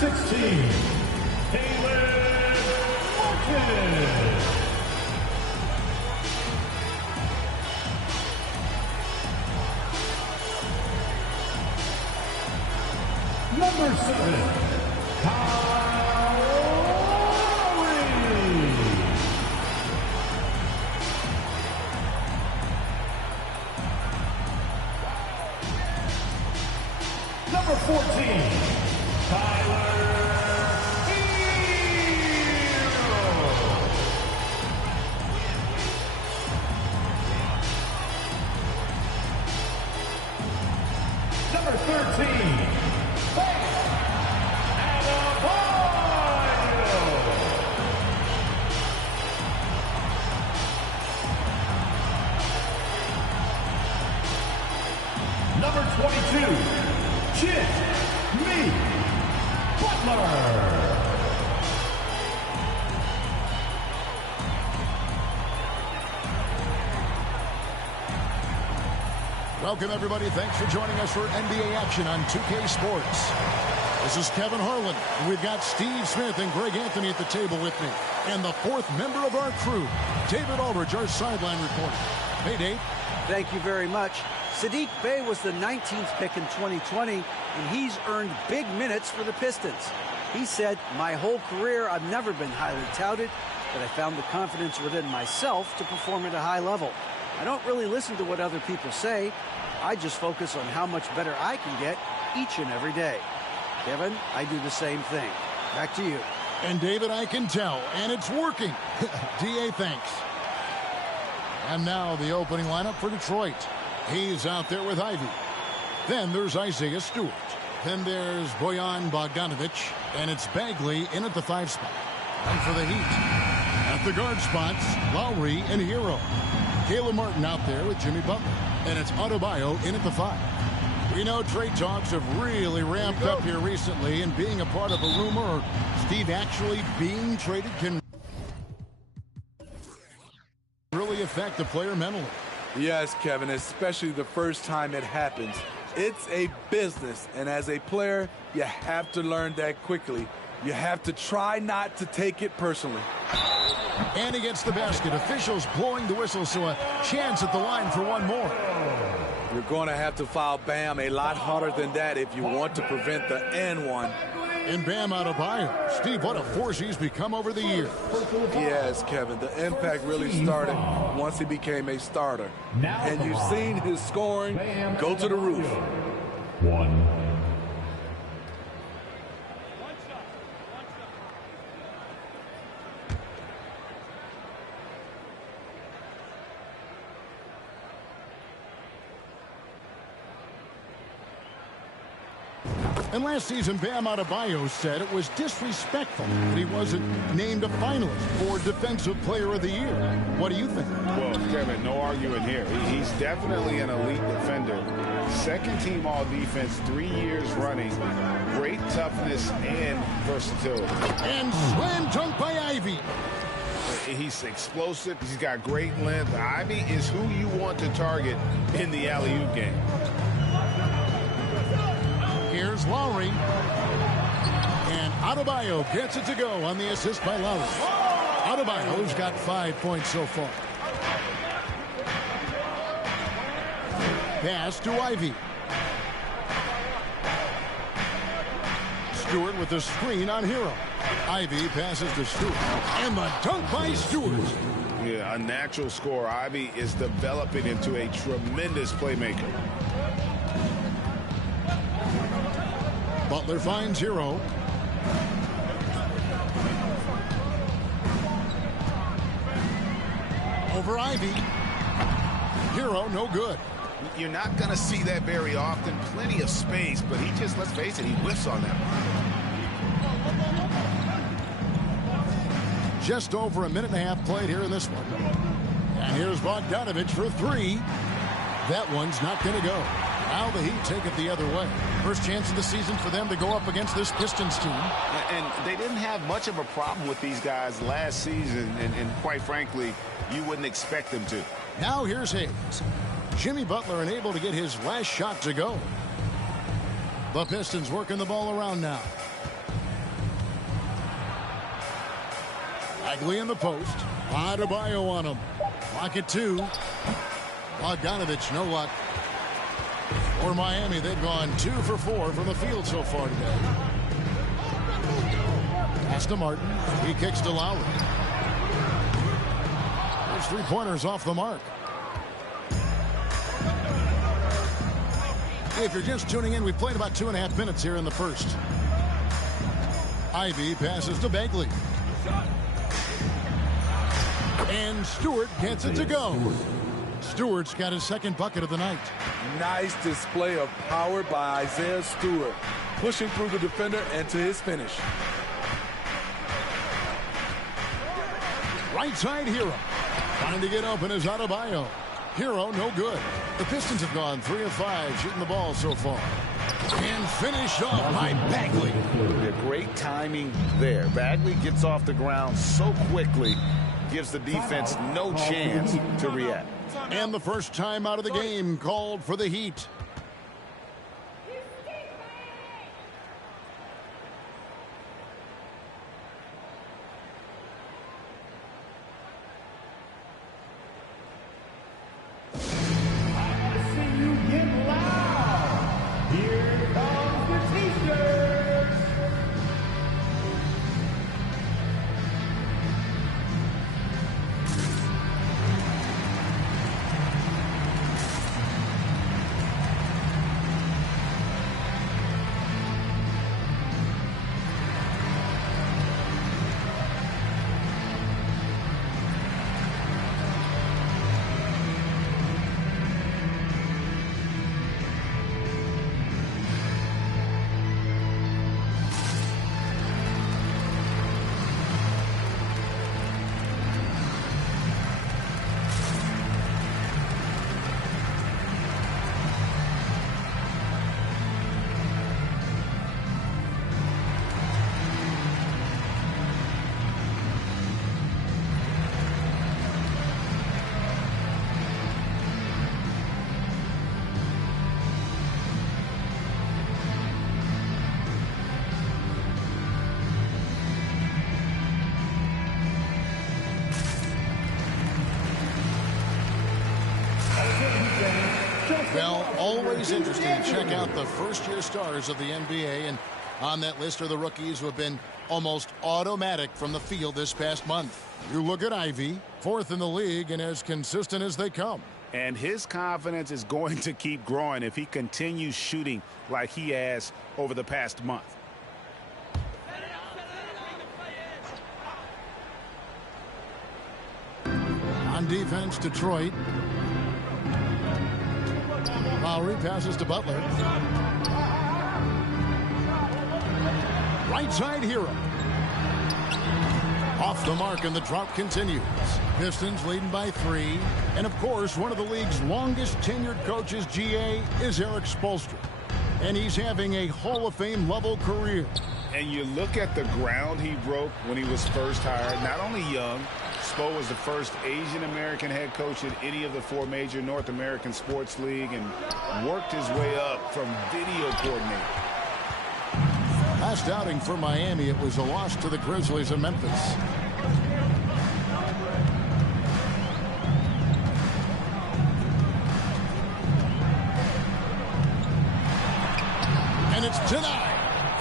16, Taylor Martin. Number 7, Kyle Lowry. Number 14, Tyler Hero. Number 13, Number 22, Jimmy Butler. Welcome, everybody. Thanks for joining us for NBA action on 2K Sports. This is Kevin Harlan. We've got Steve Smith and Greg Anthony at the table with me. And the fourth member of our crew, David Aldridge, our sideline reporter. Hey, Dave. Thank you very much. Saddiq Bey was the 19th pick in 2020, and he's earned big minutes for the Pistons. He said, "My whole career, I've never been highly touted, but I found the confidence within myself to perform at a high level. I don't really listen to what other people say. I just focus on how much better I can get each and every day." Kevin, I do the same thing. Back to you. And David, I can tell, and it's working. DA, thanks. And now the opening lineup for Detroit. He's out there with Ivy. Then there's Isaiah Stewart. Then there's Bojan Bogdanovic. And it's Bagley in at the 5 spot. And for the Heat, at the guard spots, Lowry and Hero. Caleb Martin out there with Jimmy Butler. And it's Adebayo in at the 5. We know trade talks have really ramped up here recently, and being a part of a rumor or Steve actually being traded can really affect a player mentally. Yes, Kevin, especially the first time it happens. It's a business, and as a player, you have to learn that quickly. You have to try not to take it personally. And he gets the basket. Officials blowing the whistle, so a chance at the line for one more. You're going to have to foul Bam a lot harder than that if you want to prevent the N1. And Bam Adebayo. Steve, what a force he's become over the years. Yes, Kevin, the impact really started once he became a starter. And you've seen his scoring go to the roof. One. And last season, Bam Adebayo said it was disrespectful that he wasn't named a finalist for Defensive Player of the Year. What do you think? Well, Kevin, no arguing here. He's definitely an elite defender. Second team all defense, 3 years running. Great toughness and versatility. And slam dunk by Ivy. He's explosive. He's got great length. Ivy is who you want to target in the alley-oop game. Here's Lowry. And Adebayo gets it to go on the assist by Lowry. Adebayo's got 5 points so far. Pass to Ivy. Stewart with the screen on Hero. Ivy passes to Stewart. And the dunk by Stewart. Yeah, a natural scorer. Ivy is developing into a tremendous playmaker. Butler finds Hero. Over Ivy. Hero, no good. You're not going to see that very often. Plenty of space, but he just, let's face it, he whiffs on that. Just over a minute and a half played here in this one. And here's Bogdanovic for 3. That one's not going to go. Now the Heat take it the other way. First chance of the season for them to go up against this Pistons team. And they didn't have much of a problem with these guys last season, and quite frankly, you wouldn't expect them to. Now here's Hayes. Jimmy Butler unable to get his last shot to go. The Pistons working the ball around now. Bagley in the post. Adebayo on him. Lock it 2. Bogdanovich, no luck. For Miami, they've gone 2 for 4 from the field so far today. Pass to Martin. He kicks to Lowry. There's 3-pointers off the mark. If you're just tuning in, we've played about 2.5 minutes here in the first. Ivy passes to Bagley. And Stewart gets it to go. Stewart's got his second bucket of the night. Nice display of power by Isaiah Stewart, pushing through the defender and to his finish. Right side Hero. Trying to get open is Adebayo. Hero, no good. The Pistons have gone 3 of 5 shooting the ball so far. And finished off by Bagley. Great timing there. Bagley gets off the ground so quickly, gives the defense no chance to react. And the first time out of the game called for the Heat. Well, always interesting to check out the first-year stars of the NBA, and on that list are the rookies who have been almost automatic from the field this past month. You look at Ivy, 4th in the league and as consistent as they come. And his confidence is going to keep growing if he continues shooting like he has over the past month. On defense, Detroit. Lowry passes to Butler. Right side Hero. Off the mark, and the drought continues. Pistons leading by 3. And, of course, one of the league's longest tenured coaches, GA, is Eric Spoelstra. And he's having a Hall of Fame level career. And you look at the ground he broke when he was first hired. Not only young, Spo was the first Asian-American head coach in any of the 4 major North American sports league and worked his way up from video coordinator. Last outing for Miami, it was a loss to the Grizzlies of Memphis. And it's tonight.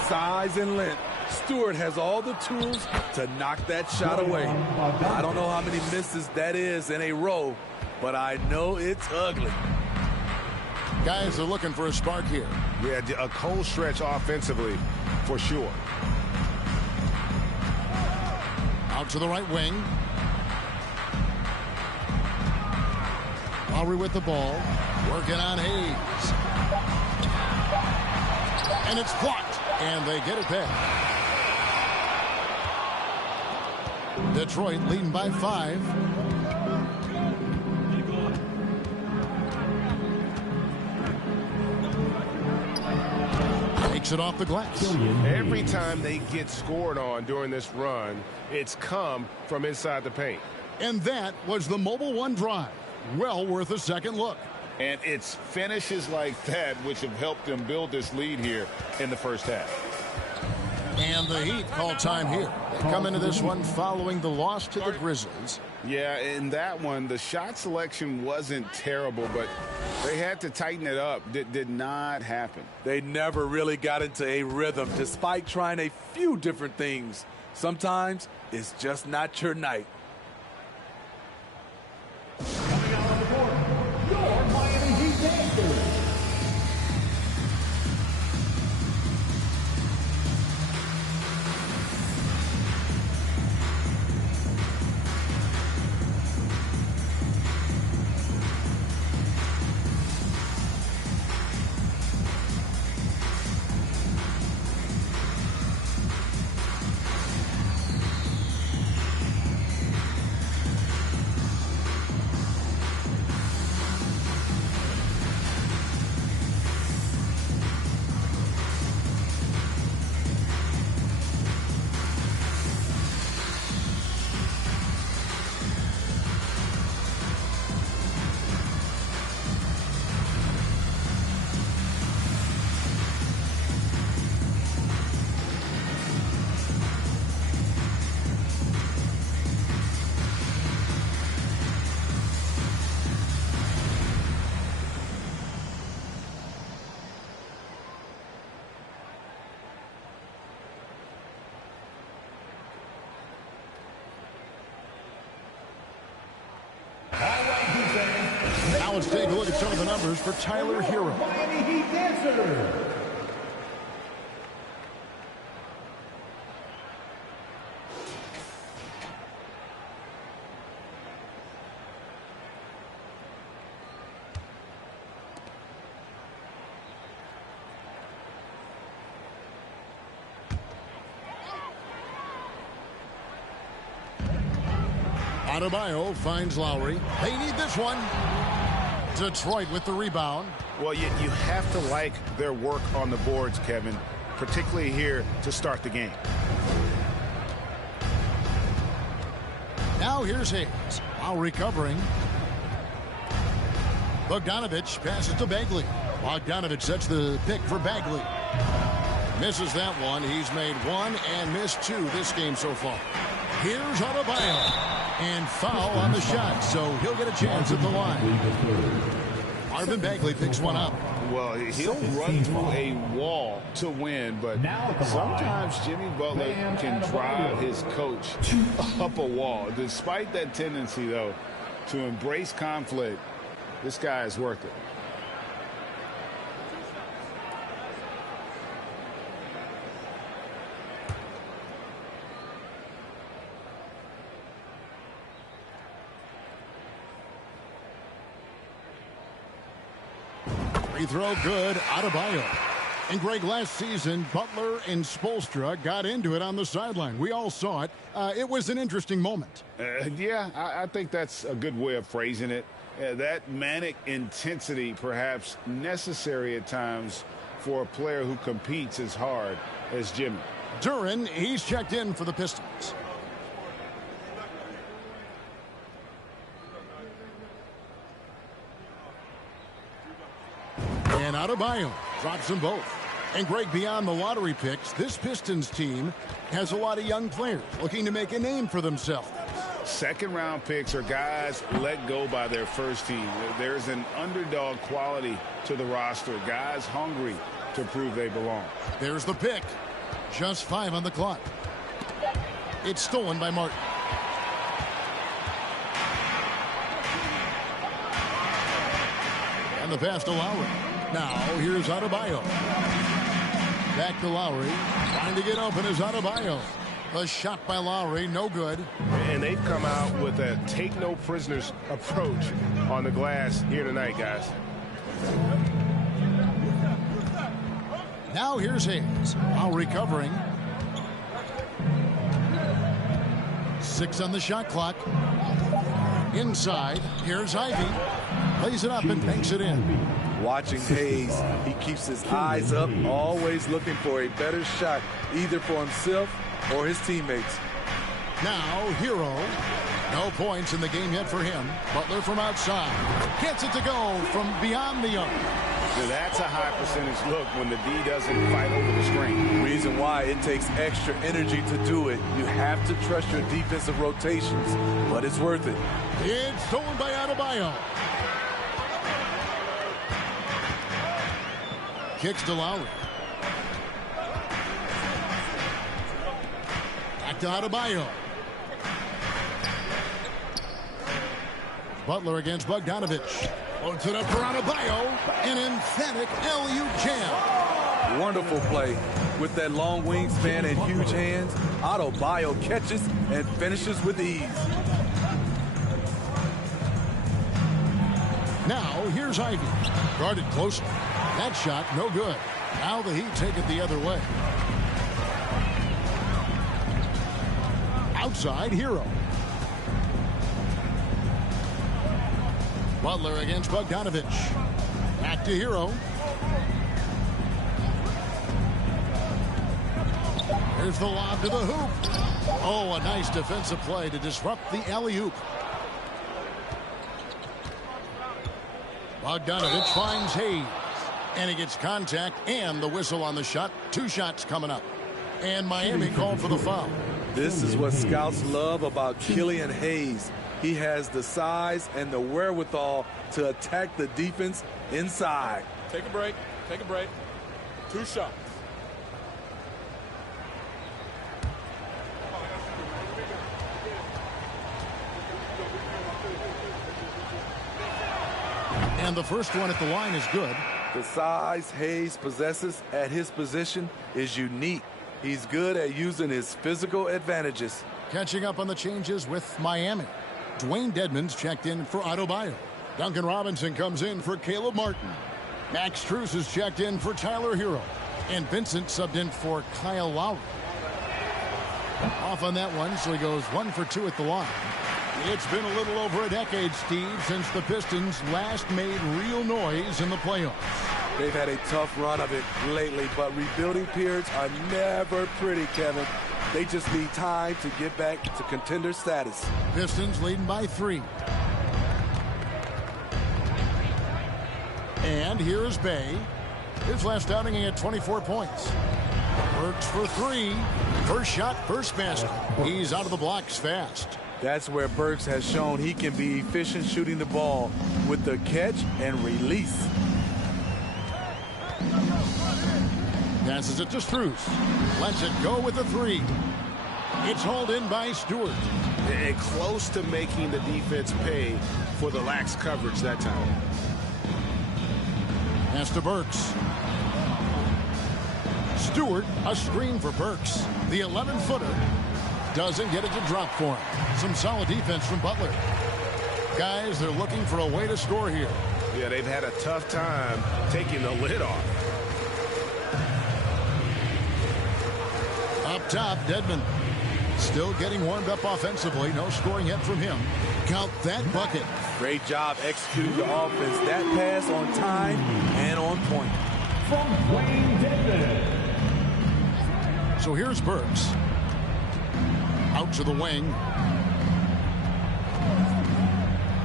Size and length. Stewart has all the tools to knock that shot away. I don't know how many misses that is in a row, but I know it's ugly. Guys are looking for a spark here. Yeah, a cold stretch offensively for sure. Out to the right wing. Lowry with the ball. Working on Hayes. And it's blocked. And they get it back. Detroit leading by 5. Takes it off the glass. Every time they get scored on during this run, it's come from inside the paint. And that was the Mobile One drive. Well worth a second look. And it's finishes like that which have helped them build this lead here in the first half. And the Heat call time here. They come into this one following the loss to the Grizzlies. Yeah, in that one, the shot selection wasn't terrible, but they had to tighten it up. That did not happen. They never really got into a rhythm despite trying a few different things. Sometimes it's just not your night. Coming out on the board, your Miami Heat dancers. Now let's take a look at some of the numbers for Tyler Hero. Miami Heat dancer. Adebayo finds Lowry. They need this one. Detroit with the rebound. Well, you have to like their work on the boards, Kevin, particularly here to start the game. Now here's Hayes. Lowry covering. Bogdanovich passes to Bagley. Bogdanovich sets the pick for Bagley. Misses that one. He's made one and missed two this game so far. Here's Adebayo. And foul on the shot, so he'll get a chance at the line. Marvin Bagley picks one up. Well, he'll run through a wall to win, but sometimes Jimmy Butler can drive his coach up a wall. Despite that tendency, though, to embrace conflict, this guy is worth it. Free throw good, Adebayo. And Greg, last season, Butler and Spoelstra got into it on the sideline. We all saw it. It was an interesting moment. Yeah, I think that's a good way of phrasing it. That manic intensity perhaps necessary at times for a player who competes as hard as Jimmy. Duren, he's checked in for the Pistons. And Adebayo drops them both. And Greg, beyond the lottery picks, this Pistons team has a lot of young players looking to make a name for themselves. Second-round picks are guys let go by their first team. There's an underdog quality to the roster. Guys hungry to prove they belong. There's the pick. Just 5 on the clock. It's stolen by Martin. And the pass to Lowry. Now, here's Adebayo. Back to Lowry. Trying to get open is Adebayo. The shot by Lowry, no good. And they've come out with a take-no-prisoners approach on the glass here tonight, guys. Now here's Hayes. Lowry covering. 6 on the shot clock. Inside, here's Ivy. Lays it up and banks it in. Watching Hayes, he keeps his eyes up, always looking for a better shot, either for himself or his teammates. Now, Hero. No points in the game yet for him. Butler from outside. Gets it to go from beyond the arc. Now, that's a high percentage look when the D doesn't fight over the screen. Reason why it takes extra energy to do it. You have to trust your defensive rotations, but it's worth it. It's stolen by Adebayo. Kicks to Lowry. Back to Adebayo. Butler against Bogdanovich. Loads it up for Adebayo. An emphatic LU jam. Wonderful play. With that long wingspan and huge hands, Adebayo catches and finishes with ease. Now, here's Ivy. Guarded closely. That shot, no good. Now the Heat take it the other way. Outside, Hero. Butler against Bogdanovich. Back to Hero. Here's the lob to the hoop. Oh, a nice defensive play to disrupt the alley-oop. Bogdanovich finds Hayes. And he gets contact and the whistle on the shot. 2 shots coming up. And Miami called for the foul. This is what scouts love about Killian Hayes. He has the size and the wherewithal to attack the defense inside. Take a break. Take a break. 2 shots. And the first one at the line is good. The size Hayes possesses at his position is unique. He's good at using his physical advantages. Catching up on the changes with Miami. Dwayne Dedmon's checked in for Adebayo. Duncan Robinson comes in for Caleb Martin. Max Strus is checked in for Tyler Hero. And Vincent subbed in for Kyle Lowry. Off on that one, so he goes 1 for 2 at the line. It's been a little over a decade, Steve, since the Pistons last made real noise in the playoffs. They've had a tough run of it lately, but rebuilding periods are never pretty, Kevin. They just need time to get back to contender status. Pistons leading by 3. And here's Bay. His last outing, he had 24 points. Works for 3. First shot, first basket. He's out of the blocks fast. That's where Burks has shown he can be efficient shooting the ball with the catch and release. Passes it to Strus. Lets it go with the 3. It's hauled in by Stewart. And close to making the defense pay for the lax coverage that time. Pass to Burks. Stewart, a screen for Burks. The 11-footer doesn't get it to drop for him. Some solid defense from Butler. Guys, they're looking for a way to score here. Yeah, they've had a tough time taking the lid off. Up top, Dedmon. Still getting warmed up offensively. No scoring yet from him. Count that bucket. Great job executing the offense. That pass on time and on point. From Dwayne Dedmon. So here's Burks. Out to the wing.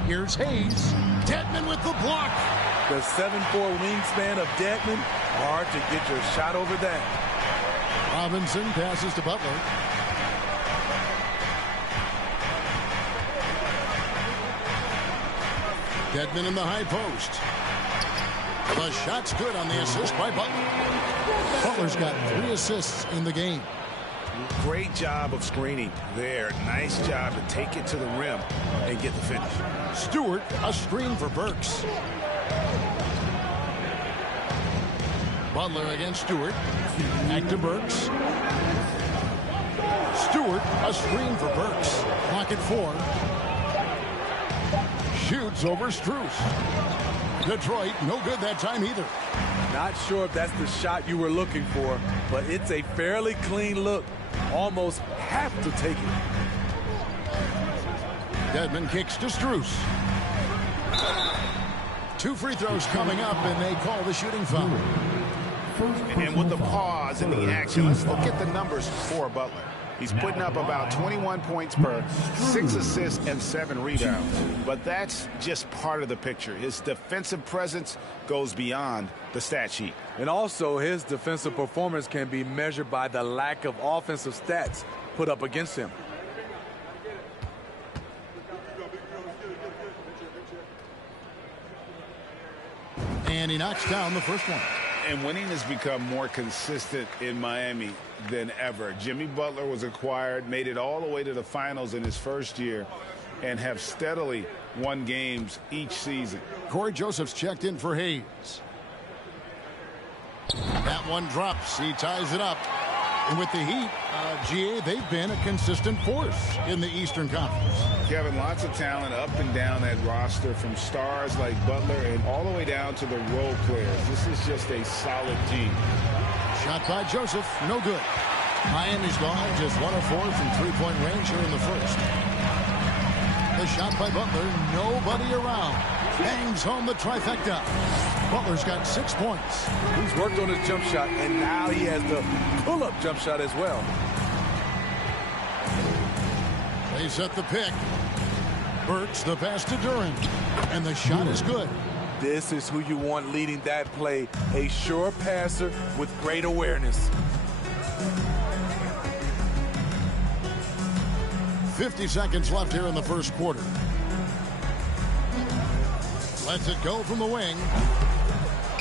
Here's Hayes. Dedmon with the block. The 7'4" wingspan of Dedmon. Hard to get your shot over that. Robinson passes to Butler. Dedmon in the high post. The shot's good on the assist by Butler. Butler's got 3 assists in the game. Great job of screening there. Nice job to take it to the rim and get the finish. Stewart, a screen for Burks. Butler against Stewart. Back to Burks. Stewart, a screen for Burks. Clock at 4. Shoots over Strus. Detroit, no good that time either. Not sure if that's the shot you were looking for, but it's a fairly clean look. Almost have to take it. Dedmon kicks to Strus. 2 free throws coming up, and they call the shooting foul. And with the pause in the action, let's look at the numbers for Butler. He's putting up about 21 points per 6 assists and 7 rebounds. But that's just part of the picture. His defensive presence goes beyond the stat sheet. And also, his defensive performance can be measured by the lack of offensive stats put up against him. And he knocks down the first one. And winning has become more consistent in Miami than ever. Jimmy Butler was acquired, made it all the way to the finals in his first year, and have steadily won games each season. Corey Joseph's checked in for Hayes. That one drops. He ties it up. And with the Heat, GA, they've been a consistent force in the Eastern Conference. Kevin, lots of talent up and down that roster, from stars like Butler and all the way down to the role players. This is just a solid team. Shot by Joseph, no good. Miami's gone just 1 of 4 from three-point range here in the first. The shot by Butler, nobody around. Bangs home the trifecta. Butler's got 6 points. He's worked on his jump shot, and now he has the pull-up jump shot as well. They set the pick. Burks the pass to Duran. And the shot is good. This is who you want leading that play. A sure passer with great awareness. 50 seconds left here in the first quarter. Lets it go from the wing.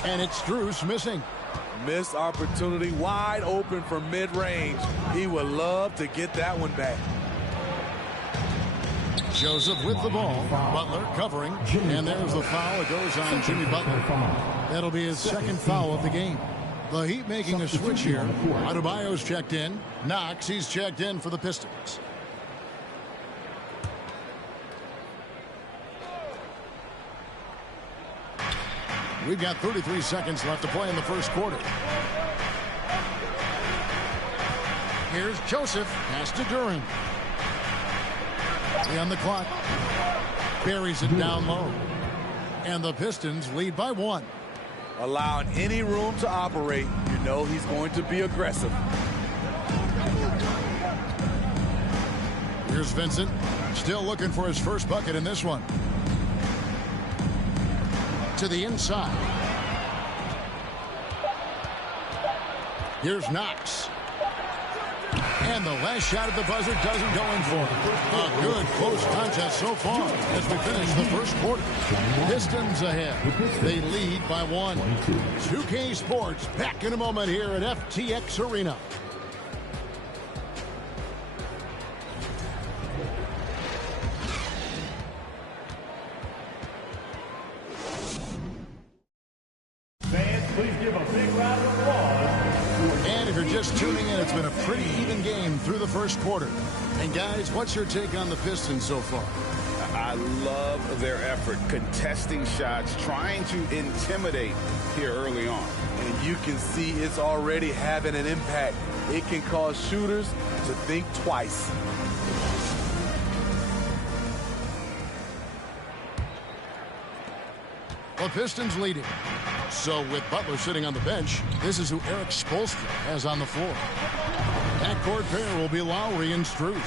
And it's Strus missing. Missed opportunity, wide open for mid-range. He would love to get that one back. Joseph with the ball. Butler covering. And there's the foul. It goes on Jimmy Butler. That'll be his second foul of the game. The Heat making a switch here. Adebayo's checked in. Knox, he's checked in for the Pistons. We've got 33 seconds left to play in the first quarter. Here's Joseph. Pass to Duran. On the clock. Buries it down low. And the Pistons lead by 1. Allowing any room to operate, you know he's going to be aggressive. Here's Vincent. Still looking for his first bucket in this one. To the inside. Here's Knox. And the last shot at the buzzer doesn't go in for him. A good close contest so far as we finish the first quarter. Pistons ahead. They lead by 1. 2K Sports back in a moment here at FTX Arena. Please give a big round of applause. And if you're just tuning in, it's been a pretty even game through the first quarter. And guys, what's your take on the Pistons so far? I love their effort, contesting shots, trying to intimidate here early on. And you can see it's already having an impact. It can cause shooters to think twice. The Pistons leading. So with Butler sitting on the bench, this is who Eric Spoelstra has on the floor. Backcourt pair will be Lowry and Strus.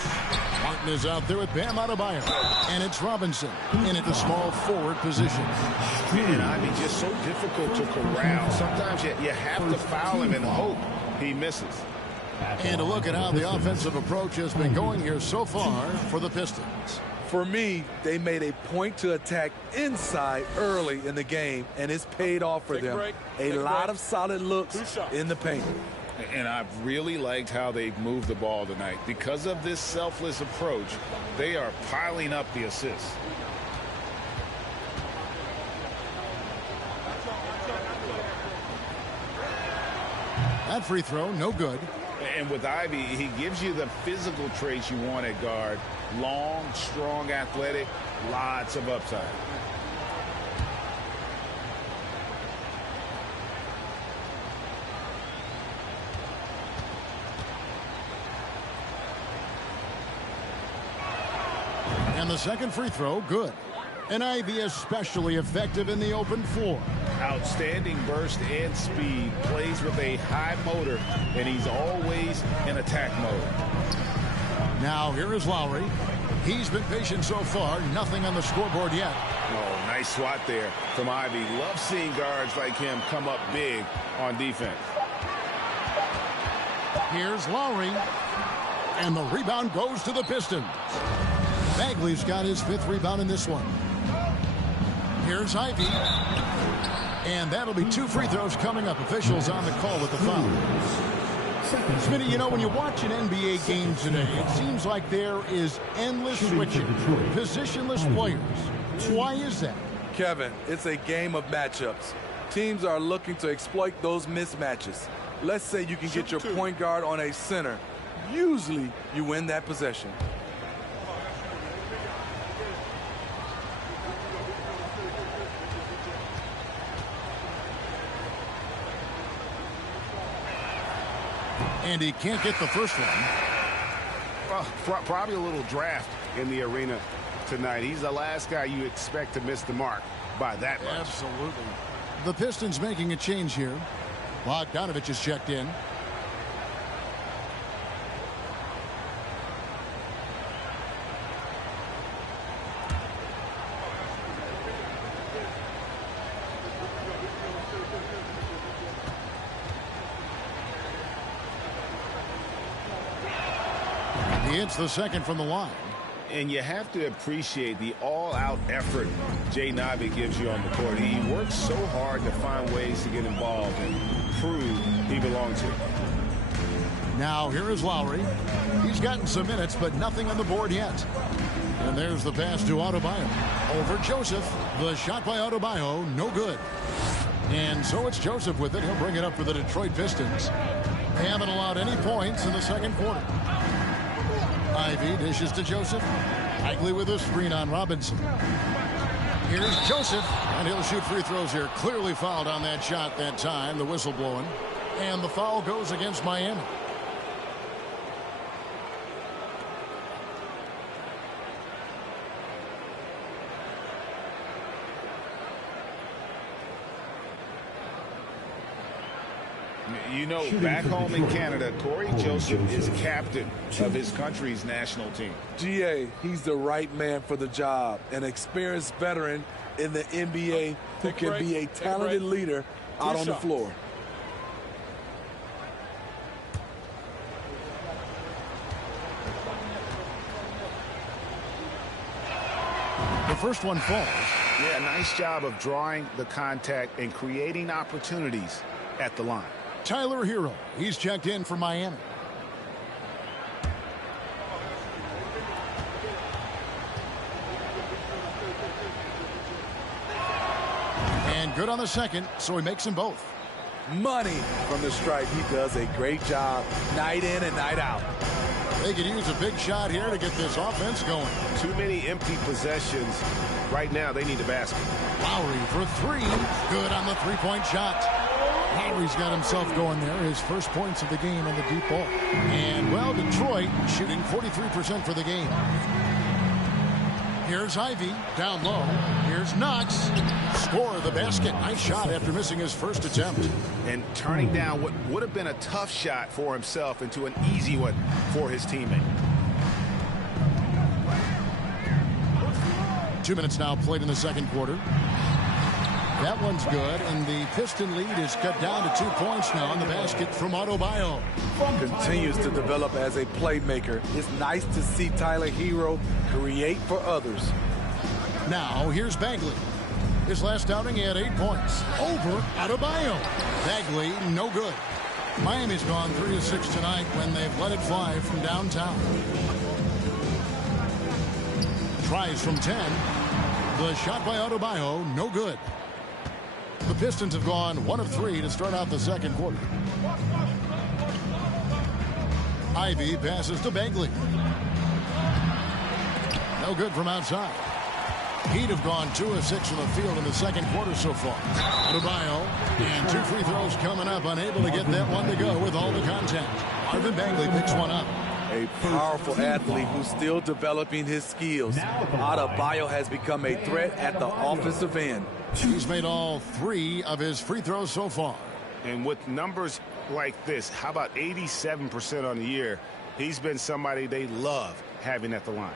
Martin is out there with Bam Adebayo. And it's Robinson in at the small forward position. And I mean, just so difficult to corral. Sometimes you have to foul him and hope he misses. And a look at how the offensive approach has been going here so far for the Pistons. For me, they made a point to attack inside early in the game, and it's paid off for them. A lot of solid looks in the paint. And I've really liked how they've moved the ball tonight. Because of this selfless approach, they are piling up the assists. That free throw, no good. And with Ivy, he gives you the physical traits you want at guard. Long, strong, athletic, lots of upside. And the second free throw, good. And Ivy especially effective in the open floor. Outstanding burst and speed, plays with a high motor, and he's always in attack mode. Now here is Lowry. He's been patient so far. Nothing on the scoreboard yet. Oh, nice swat there from Ivy. Love seeing guards like him come up big on defense. Here's Lowry. And the rebound goes to the Pistons. Bagley's got his 5th rebound in this one. Here's Ivy. And that'll be 2 free throws coming up. Officials on the call with the foul. Smitty, you know, when you watch an NBA game today, it seems like there is endless switching, positionless players. Why is that? Kevin, it's a game of matchups. Teams are looking to exploit those mismatches. Let's say you can get your point guard on a center. Usually, you win that possession. And he can't get the first one. Well, probably a little draft in the arena tonight. He's the last guy you expect to miss the mark by that much. Absolutely. The Pistons making a change here. Bogdanovich is checked in. He hits the second from the line. And you have to appreciate the all-out effort Jay Nabi gives you on the court. He works so hard to find ways to get involved and prove he belongs here. Now here is Lowry. He's gotten some minutes, but nothing on the board yet. And there's the pass to Adebayo. Over Joseph. The shot by Adebayo, no good. And so it's Joseph with it. He'll bring it up for the Detroit Pistons. They haven't allowed any points in the second quarter. Ivy dishes to Joseph. Bagley with a screen on Robinson. Here's Joseph, and he'll shoot free throws here. Clearly fouled on that shot that time. The whistle blowing. And the foul goes against Miami. You know, back home in Canada, Corey Joseph is captain of his country's national team. GA, he's the right man for the job. An experienced veteran in the NBA who can be a talented leader out on the floor. The first one falls. Yeah, nice job of drawing the contact and creating opportunities at the line. Tyler Hero, he's checked in for Miami. And good on the second, so he makes them both. Money from the stripe. He does a great job night in and night out. They could use a big shot here to get this offense going. Too many empty possessions. Right now, they need a basket. Lowry for 3. Good on the three-point shot. Lowry's got himself going there. His first points of the game on the deep ball. And, well, Detroit shooting 43% for the game. Here's Ivy down low. Here's Knox. Score the basket. Nice shot after missing his first attempt. And turning down what would have been a tough shot for himself into an easy one for his teammate. 2 minutes now played in the second quarter. That one's good, and the Piston lead is cut down to 2 points now on the basket from Adebayo. Continues to develop as a playmaker. It's nice to see Tyler Hero create for others. Now here's Bagley. His last outing, he had 8 points. Over Adebayo. Bagley, no good. Miami's gone 3-6 tonight when they've let it fly from downtown. Tries from 10. The shot by Adebayo, no good. The Pistons have gone 1 of 3 to start out the second quarter. Ivy passes to Bagley. No good from outside. He'd have gone 2 of 6 from the field in the second quarter so far. Adebayo, and 2 free throws coming up, unable to get that one to go with all the contact. Marvin Bagley picks one up. A powerful athlete who's still developing his skills. Adebayo has become a threat at the offensive end. He's made all 3 of his free throws so far. And with numbers like this, how about 87% on the year? He's been somebody they love having at the line.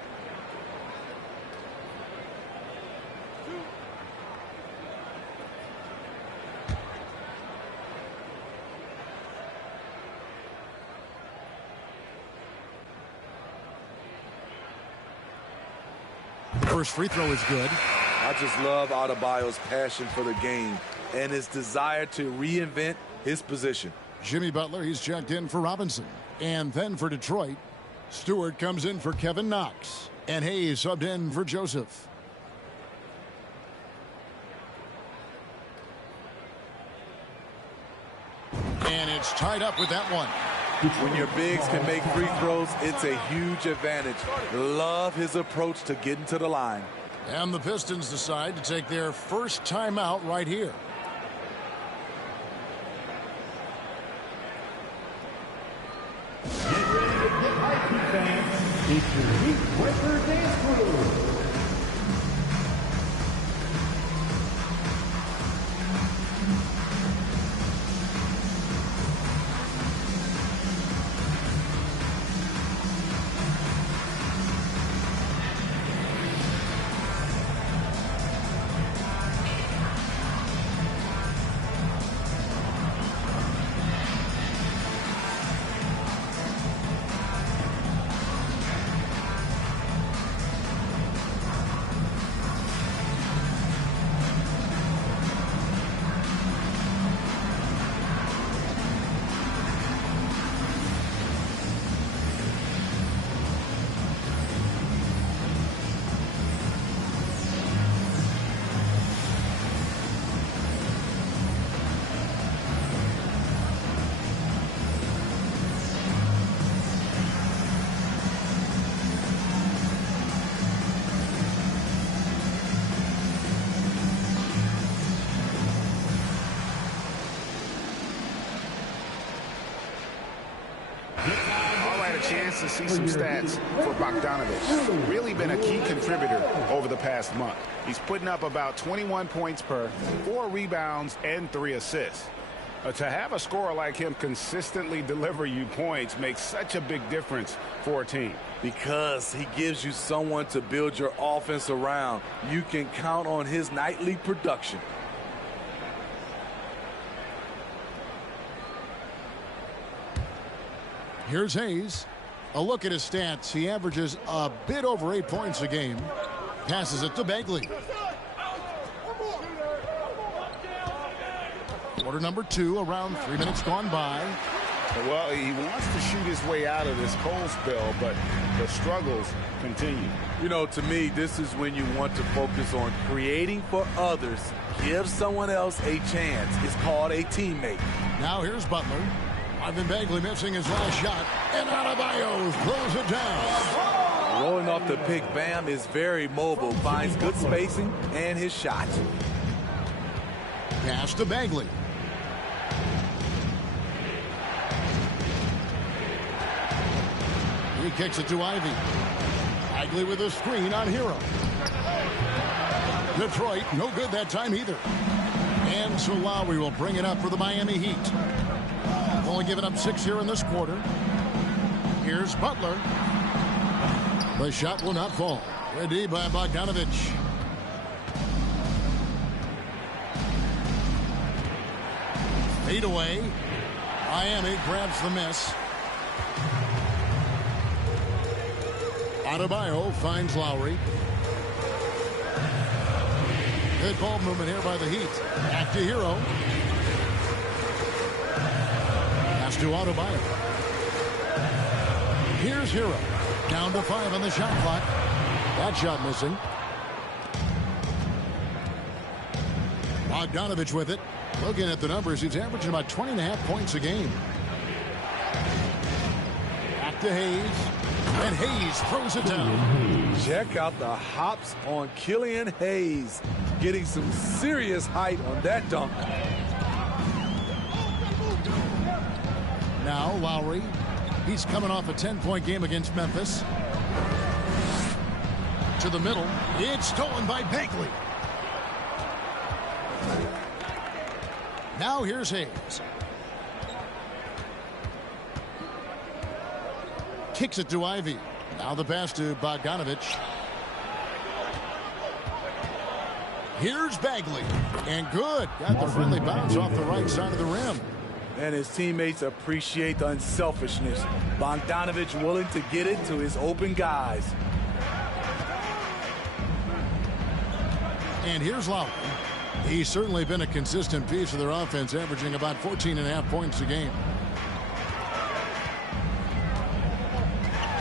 First free throw is good. I just love Adebayo's passion for the game and his desire to reinvent his position. Jimmy Butler, he's checked in for Robinson. And then for Detroit, Stewart comes in for Kevin Knox. And Hayes subbed in for Joseph. And it's tied up with that one. When your bigs can make free throws, it's a huge advantage. Love his approach to getting to the line. And the Pistons decide to take their first timeout right here. Get ready to get hyped, fans. It's your Heat Breaker Dance Crew. To see some stats for Bogdanovich. Really been a key contributor over the past month. He's putting up about 21 points per, 4 rebounds, and 3 assists. To have a scorer like him consistently deliver you points makes such a big difference for a team. Because he gives you someone to build your offense around. You can count on his nightly production. Here's Hayes. A look at his stats. He averages a bit over 8 points a game. Passes it to Bagley. Quarter number 2, around 3 minutes gone by. Well, he wants to shoot his way out of this cold spell, but the struggles continue. You know, to me, this is when you want to focus on creating for others. Give someone else a chance. It's called a teammate. Now here's Butler. Ivan Bagley missing his last shot, and Adebayo throws it down. Rolling off the pick, Bam is very mobile, finds good spacing and his shot. Pass to Bagley. He kicks it to Ivy. Bagley with a screen on Hero. Detroit, no good that time either. And so Lowry will bring it up for the Miami Heat. Only given up 6 here in this quarter. Here's Butler. The shot will not fall. Ready by Bogdanovich. Fade away. Miami grabs the miss. Adebayo finds Lowry. Good ball movement here by the Heat. Back to Hero. Pass to Adebayo. Here's Hero. Down to 5 on the shot clock. That shot missing. Bogdanovich with it. Looking at the numbers, he's averaging about 20.5 points a game. Back to Hayes. And Hayes throws it down. Check out the hops on Killian Hayes. Getting some serious height on that dunk. Now Lowry. He's coming off a 10-point game against Memphis. To the middle. It's stolen by Bagley. Now here's Hayes. Kicks it to Ivy. Now the pass to Bogdanovich. Here's Bagley. And good. Got the friendly bounce off the right side of the rim. And his teammates appreciate the unselfishness. Bogdanovich willing to get it to his open guys. And here's Lowry. He's certainly been a consistent piece of their offense, averaging about 14.5 points a game.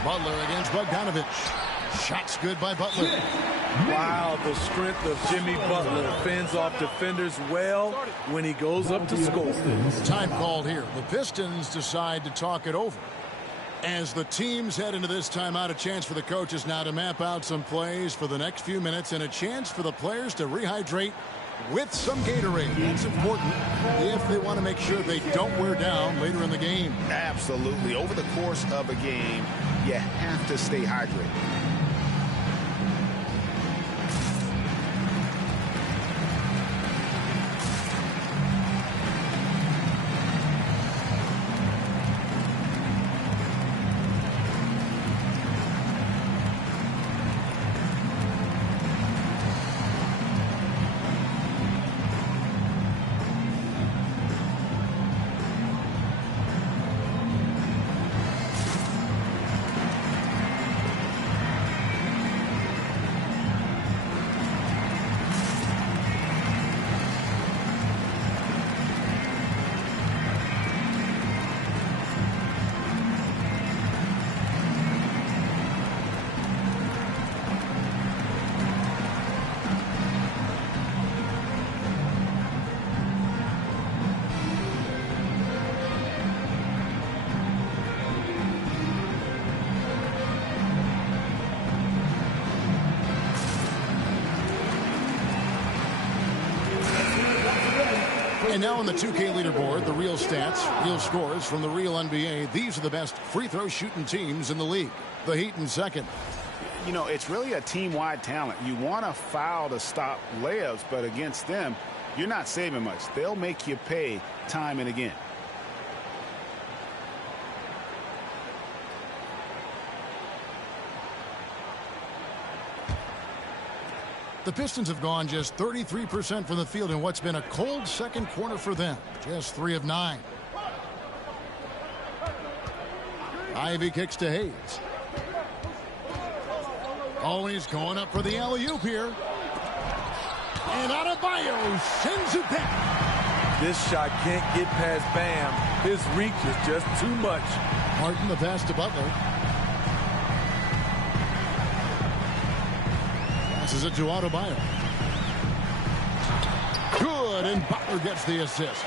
Butler against Bogdanovich. Shots good by Butler. Wow, the strength of Jimmy Butler fends off defenders well when he goes up to score. Time called here. The Pistons decide to talk it over. As the teams head into this timeout, a chance for the coaches now to map out some plays for the next few minutes and a chance for the players to rehydrate with some Gatorade. That's important if they want to make sure they don't wear down later in the game. Absolutely. Over the course of a game, you have to stay hydrated. And now on the 2K leaderboard, the real stats, real scores from the real NBA. These are the best free throw shooting teams in the league. The Heat in second. You know, it's really a team-wide talent. You want to foul to stop layups, but against them, you're not saving much. They'll make you pay time and again. The Pistons have gone just 33% from the field in what's been a cold second quarter for them. Just 3 of 9. Ivy kicks to Hayes. Oh, he's going up for the alley-oop here. And Adebayo sends it back. This shot can't get past Bam. His reach is just too much. Martin the pass to Butler. Passes it to Adebayo. Good, and Butler gets the assist.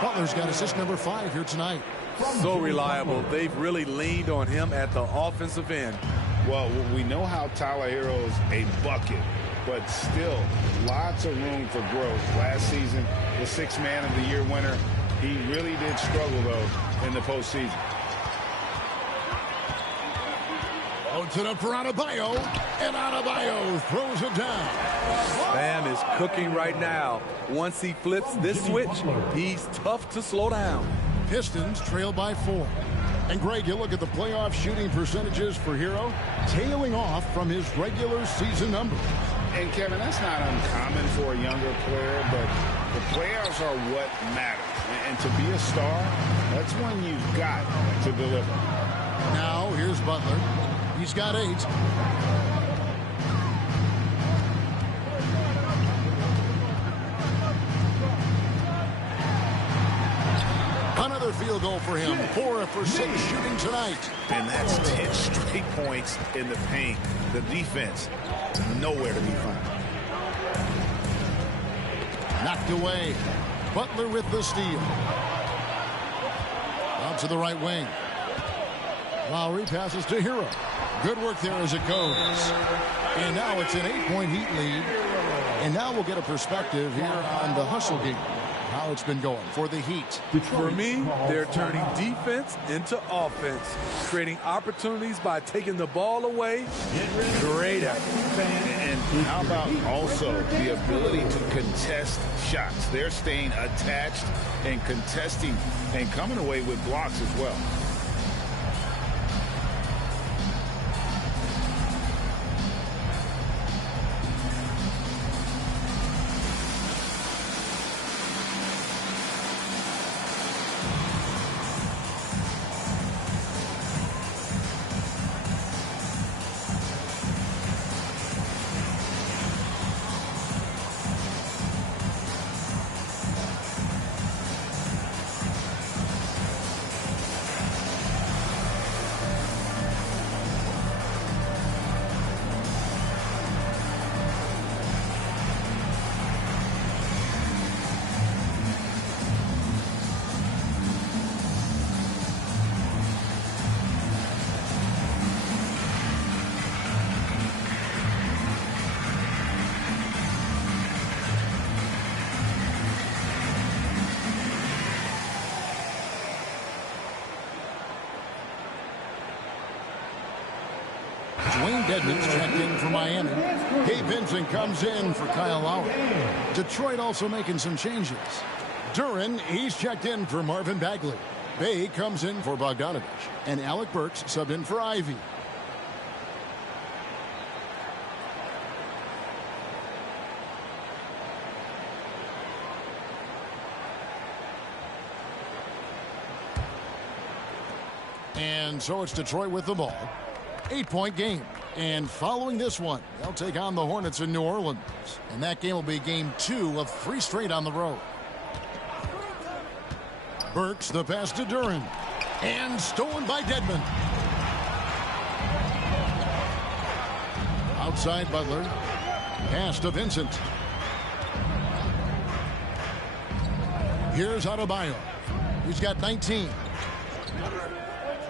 Butler's got assist number 5 here tonight. So reliable. They've really leaned on him at the offensive end. Well, we know how Tyler Hero's a bucket, but still lots of room for growth. Last season, the 6th Man of the Year winner. He really did struggle, though, in the postseason. Puts it up for Adebayo, and Adebayo throws it down. Bam is cooking right now. Once he flips this switch, he's tough to slow down. Pistons trail by 4. And Greg, you look at the playoff shooting percentages for Hero, tailing off from his regular season numbers. And Kevin, that's not uncommon for a younger player, but the playoffs are what matters. And to be a star, that's when you've got to deliver. Now here's Butler. He's got 8. Another field goal for him. 4 for 6 shooting tonight. And that's 10 straight points in the paint. The defense, nowhere to be found. Knocked away. Butler with the steal. Out to the right wing. Lowry passes to Hero. Good work there as it goes. And now it's an 8-point Heat lead. And now we'll get a perspective here on the hustle game. How it's been going for the Heat. For me, they're turning defense into offense, creating opportunities by taking the ball away. Great effort. And how about also the ability to contest shots? They're staying attached and contesting and coming away with blocks as well. Wayne Dedmon's checked in for Miami. Gabe Vincent comes in for Kyle Lowry. Detroit also making some changes. Duren, he's checked in for Marvin Bagley. Bay comes in for Bogdanovich. And Alec Burks subbed in for Ivy. And so it's Detroit with the ball. 8-point game. And following this one, they'll take on the Hornets in New Orleans. And that game will be game 2 of 3 straight on the road. Burks, the pass to Duren. And stolen by Dedmon. Outside Butler. Pass to Vincent. Here's Adebayo. He's got 19.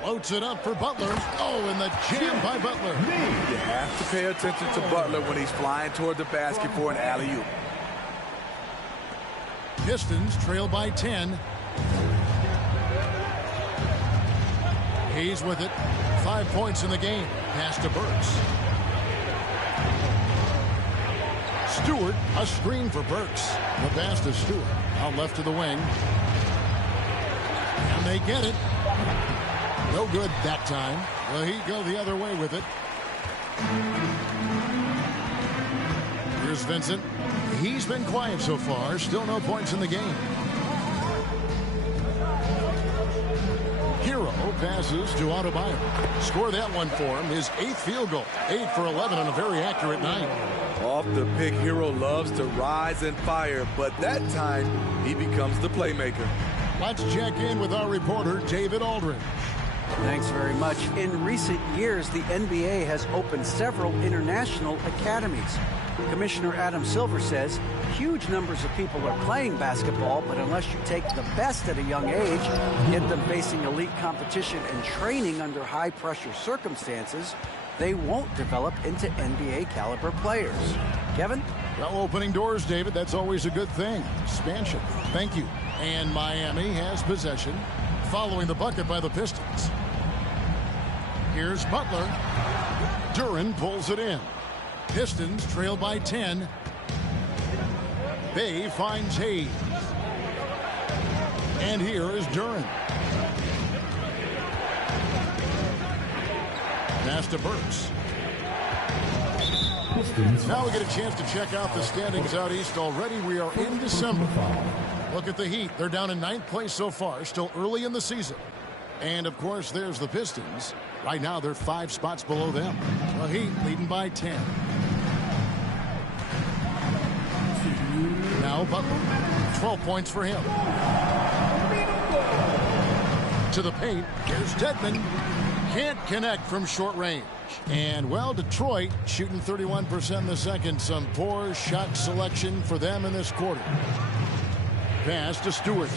Floats it up for Butler. Oh, and the jam by Butler. You have to pay attention to Butler when he's flying toward the basket for an alley-oop. Pistons trail by 10. He's with it. 5 points in the game. Pass to Burks. Stewart, a screen for Burks. The pass to Stewart. Out left to the wing. And they get it. No good that time. Well, he'd go the other way with it. Here's Vincent. He's been quiet so far. Still no points in the game. Hero passes to Adebayo. Score that one for him. His 8th field goal. 8 for 11 on a very accurate night. Off the pick, Hero loves to rise and fire, but that time he becomes the playmaker. Let's check in with our reporter, David Aldridge. Thanks very much. In recent years, the NBA has opened several international academies. Commissioner Adam Silver says huge numbers of people are playing basketball, but unless you take the best at a young age, get them facing elite competition and training under high-pressure circumstances, they won't develop into NBA-caliber players. Kevin? Well, opening doors, David, that's always a good thing. Expansion. Thank you. And Miami has possession, following the bucket by the Pistons. Here's Butler. Duren pulls it in. Pistons trail by 10. Bay finds Hayes. And here is Duren. Pass to Burks. Now we get a chance to check out the standings out east. Already we are in December. Look at the Heat. They're down in 9th place so far, still early in the season. And, of course, there's the Pistons. Right now, they're 5 spots below them. The Heat leading by 10. Now Butler. 12 points for him. To the paint. Here's Dedmon. Can't connect from short range. And, well, Detroit shooting 31% in the second. Some poor shot selection for them in this quarter. Pass to Stewart.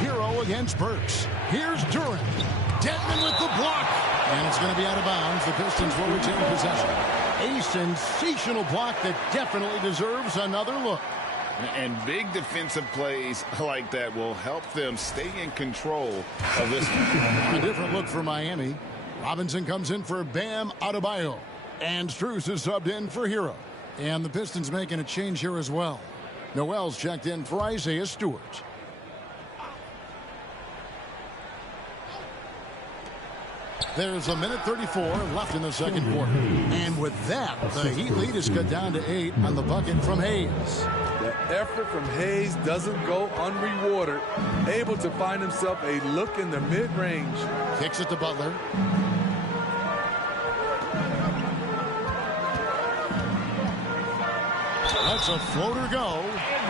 Hero against Burks. Here's Duren. Dedmon with the block. And it's going to be out of bounds. The Pistons will retain possession. A sensational block that definitely deserves another look. And big defensive plays like that will help them stay in control of this one. A different look for Miami. Robinson comes in for Bam Adebayo. And Strus is subbed in for Hero. And the Pistons making a change here as well. Noel's checked in for Isaiah Stewart. There's a minute 34 left in the second quarter. And with that, the Heat lead is cut down to 8 on the bucket from Hayes. The effort from Hayes doesn't go unrewarded. Able to find himself a look in the mid-range. Kicks it to Butler. Lets a floater go.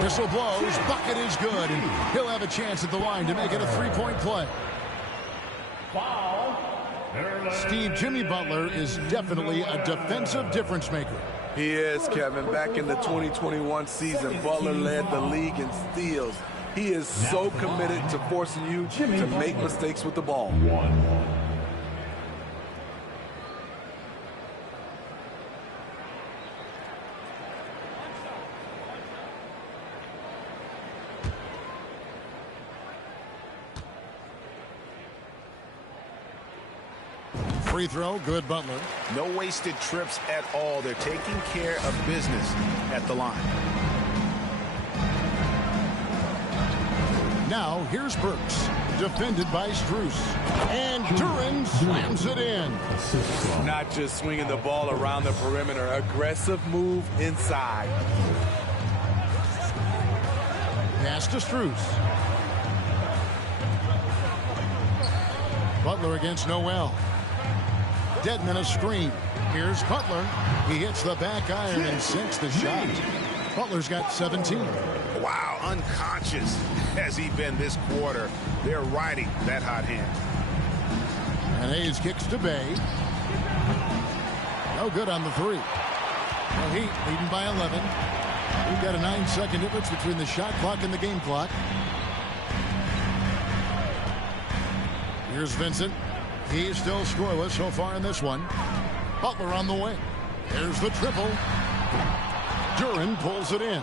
Whistle blows. Bucket is good. And he'll have a chance at the line to make it a 3-point play. Steve, Jimmy Butler is definitely a defensive difference maker. He is, Kevin. Back in the 2021 season, Butler led the league in steals. He is so committed to forcing you to make mistakes with the ball. Free throw, good Butler. No wasted trips at all. They're taking care of business at the line. Now here's Burks, defended by Strus. And Duren slams it in. Not just swinging the ball around the perimeter. Aggressive move inside. Pass to Strus. Butler against Noel. Deadman a screen. Here's Butler. He hits the back iron and sinks the shot. Butler's got 17. Wow, unconscious has he been this quarter. They're riding that hot hand. And Hayes kicks to Bay. No good on the three. The Heat leading by 11. We've got a 9-second difference between the shot clock and the game clock. Here's Vincent. He's still scoreless so far in this one. Butler on the wing. There's the triple. Duren pulls it in.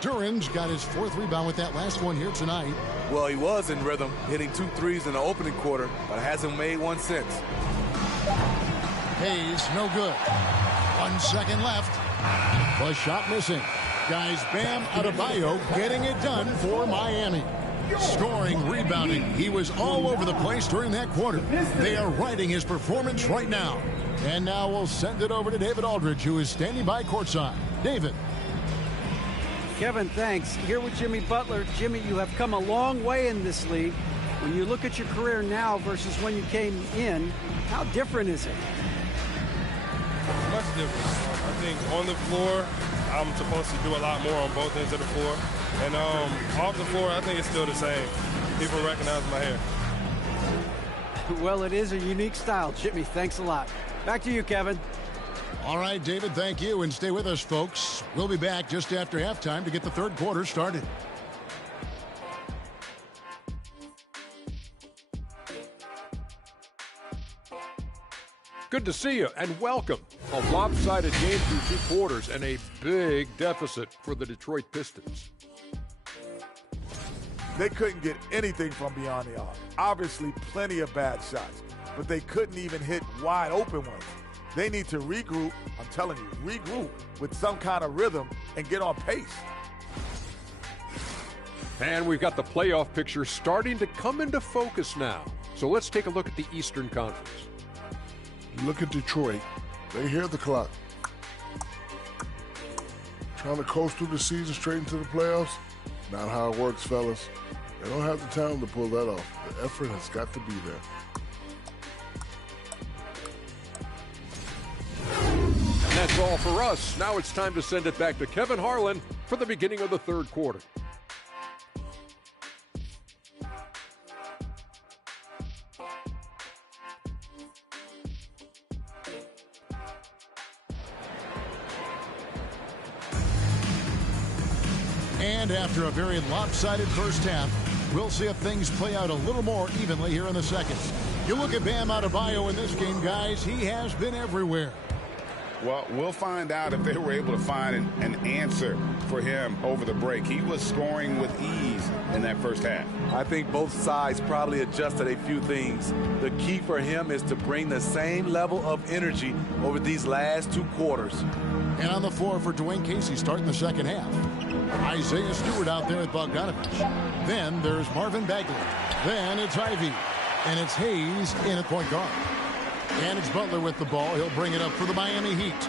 Duren's got his 4th rebound with that last one here tonight. Well, he was in rhythm, hitting 2 threes in the opening quarter, but hasn't made one since. Hayes, no good. 1 second left. The shot missing. Guys, Bam Adebayo getting it done for Miami. Scoring, rebounding. He was all over the place during that quarter. They are riding his performance right now. And now we'll send it over to David Aldridge, who is standing by courtside. David. Kevin, thanks. Here with Jimmy Butler. Jimmy, you have come a long way in this league. When you look at your career now versus when you came in, how different is it? Much different. I think on the floor, I'm supposed to do a lot more on both ends of the floor. And off the floor, I think it's still the same. People recognize my hair. Well, it is a unique style, Jimmy. Thanks a lot. Back to you, Kevin. All right, David, thank you. And stay with us, folks. We'll be back just after halftime to get the third quarter started. Good to see you and welcome. A lopsided game through 2 quarters and a big deficit for the Detroit Pistons. They couldn't get anything from beyond the arc. Obviously, plenty of bad shots, but they couldn't even hit wide open ones. They need to regroup, I'm telling you, regroup with some kind of rhythm and get on pace. And we've got the playoff picture starting to come into focus now. So let's take a look at the Eastern Conference. Look at Detroit. They hear the clock. Trying to coast through the season straight into the playoffs? Not how it works, fellas. They don't have the talent to pull that off. The effort has got to be there. And that's all for us. Now it's time to send it back to Kevin Harlan for the beginning of the third quarter. And after a very lopsided first half, we'll see if things play out a little more evenly here in the second. You look at Bam Adebayo in this game, guys. He has been everywhere. Well, we'll find out if they were able to find an answer for him over the break. He was scoring with ease in that first half. I think both sides probably adjusted a few things. The key for him is to bring the same level of energy over these last 2 quarters. And on the floor for Dwayne Casey starting the second half. Isaiah Stewart out there with Bogdanovich. Then there's Marvin Bagley. Then it's Ivy. And it's Hayes in at point guard. And it's Butler with the ball. He'll bring it up for the Miami Heat.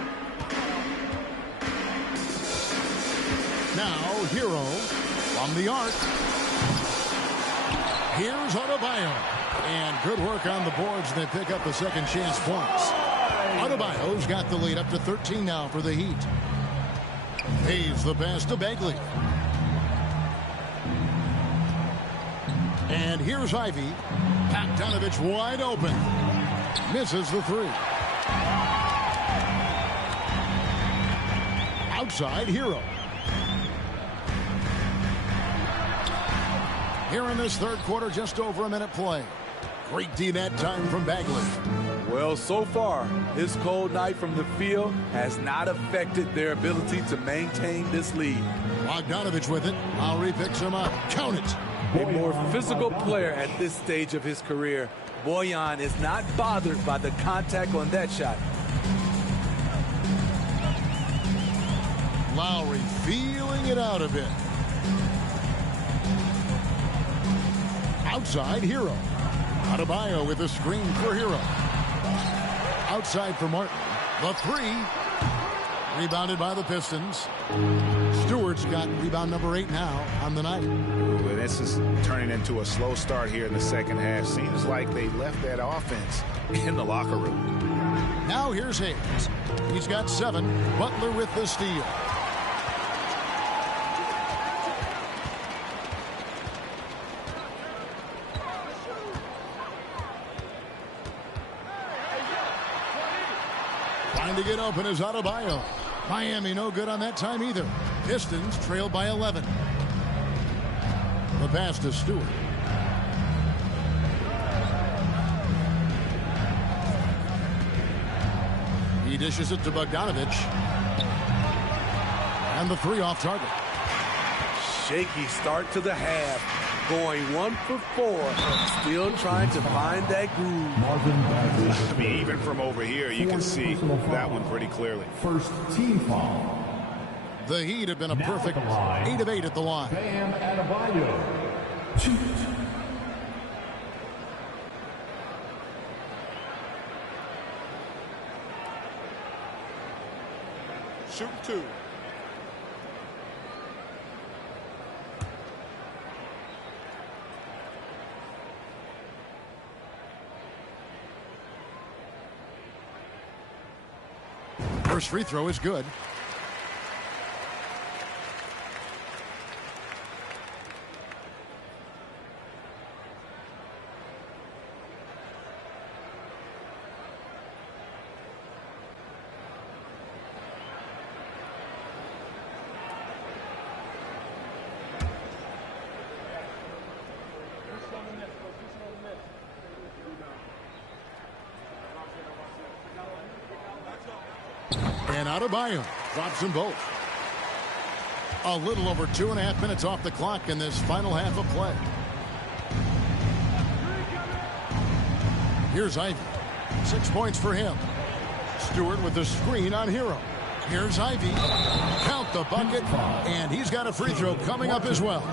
Now, Hero from the arc. Here's Adebayo. And good work on the boards. They pick up the second chance points. Adebayo's got the lead up to 13 now for the Heat. Hayes the pass to Bagley. And here's Ivy. Bogdanovich wide open. Misses the three. Outside, Hero. Here in this third quarter, just over a minute play. Great D that time from Bagley. Well, so far, his cold night from the field has not affected their ability to maintain this lead. Bogdanovich with it. Lowry picks him up. Count it. a more physical player at this stage of his career. Bojan is not bothered by the contact on that shot. Lowry feeling it out a bit. Outside, Hero. Adebayo with a screen for Hero. Outside for Martin. The three. Rebounded by the Pistons. Stewart's got rebound number 8 now on the night. Ooh, this is turning into a slow start here in the second half. Seems like they left that offense in the locker room. Now here's Hayes. He's got 7. Butler with the steal. Trying to get open is Adebayo. Miami no good on that time either. Pistons trailed by 11. The pass to Stewart. He dishes it to Bogdanovich. And the 3 off target. Shaky start to the half. Going 1 for 4. Still trying to find that groove. I mean, even from over here, you can see that one pretty clearly. First team foul. The Heat have been a perfect 8 of 8 at the line. Bam Adebayo. Shoot. Shoot 2. First free throw is good. And Adebayo drops them both. A little over 2.5 minutes off the clock in this final half of play. Here's Ivy. 6 points for him. Stewart with the screen on Hero. Here's Ivy. Count the bucket. And he's got a free throw coming up as well.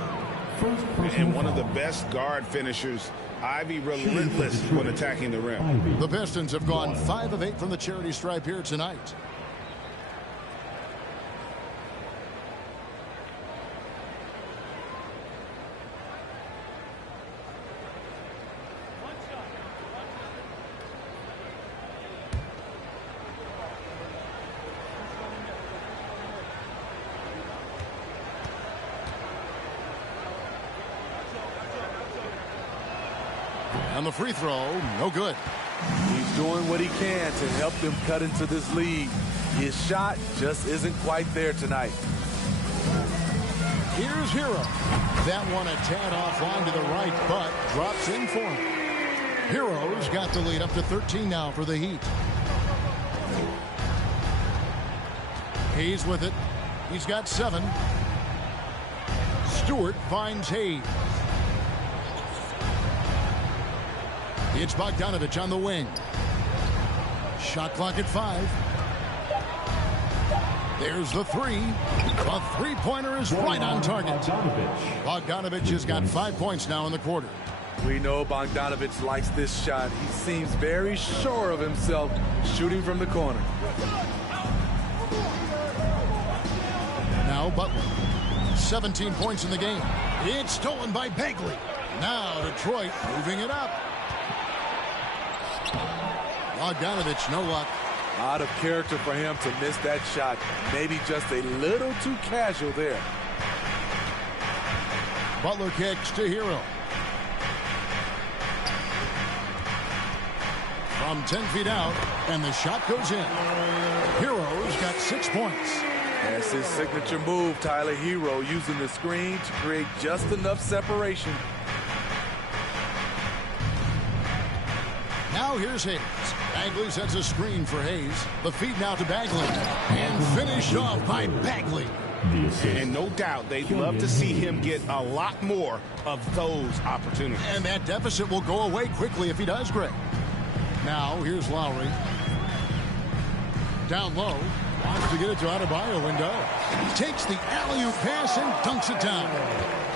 And one of the best guard finishers. Ivy relentless when attacking the rim. The Pistons have gone 5 of 8 from the charity stripe here tonight. And the free throw, no good. He's doing what he can to help them cut into this lead. His shot just isn't quite there tonight. Here's Hero. That one a tad offline to the right, but drops in for him. Hero's got the lead up to 13 now for the Heat. Hayes with it. He's got 7. Stewart finds Hayes. It's Bogdanovich on the wing. Shot clock at 5. There's the 3. A three-pointer is right on target. Bogdanovich has got 5 points now in the quarter. We know Bogdanovich likes this shot. He seems very sure of himself shooting from the corner. Now Butler. 17 points in the game. It's stolen by Bagley. Now Detroit moving it up. Bogdanovich, no luck. Out of character for him to miss that shot. Maybe just a little too casual there. Butler kicks to Hero. From 10 feet out, and the shot goes in. Hero's got 6 points. That's his signature move, Tyler. Hero using the screen to create just enough separation. Now here's Hayes. Bagley sets a screen for Hayes. The feed now to Bagley. And finished off by Bagley. the assist. And no doubt they'd love to see him get a lot more of those opportunities. And that deficit will go away quickly if he does, Greg. Now, here's Lowry. Down low. Wants to get it to Adebayo and does. Takes the alley-oop pass and dunks it down.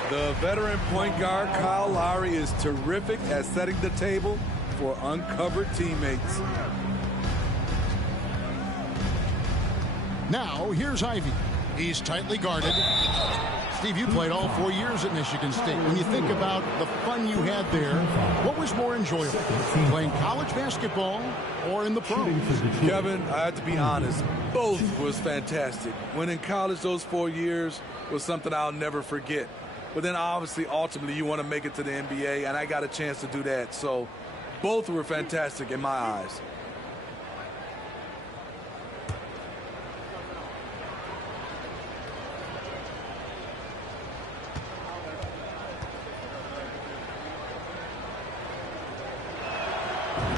The veteran point guard, Kyle Lowry, is terrific at setting the table for uncovered teammates. Now, here's Ivy. He's tightly guarded. Steve, you played all 4 years at Michigan State. When you think about the fun you had there, what was more enjoyable, playing college basketball or in the pros? Kevin, I have to be honest, both was fantastic. When in college, those 4 years was something I'll never forget. But then obviously, ultimately, you want to make it to the NBA, and I got a chance to do that. So both were fantastic in my eyes.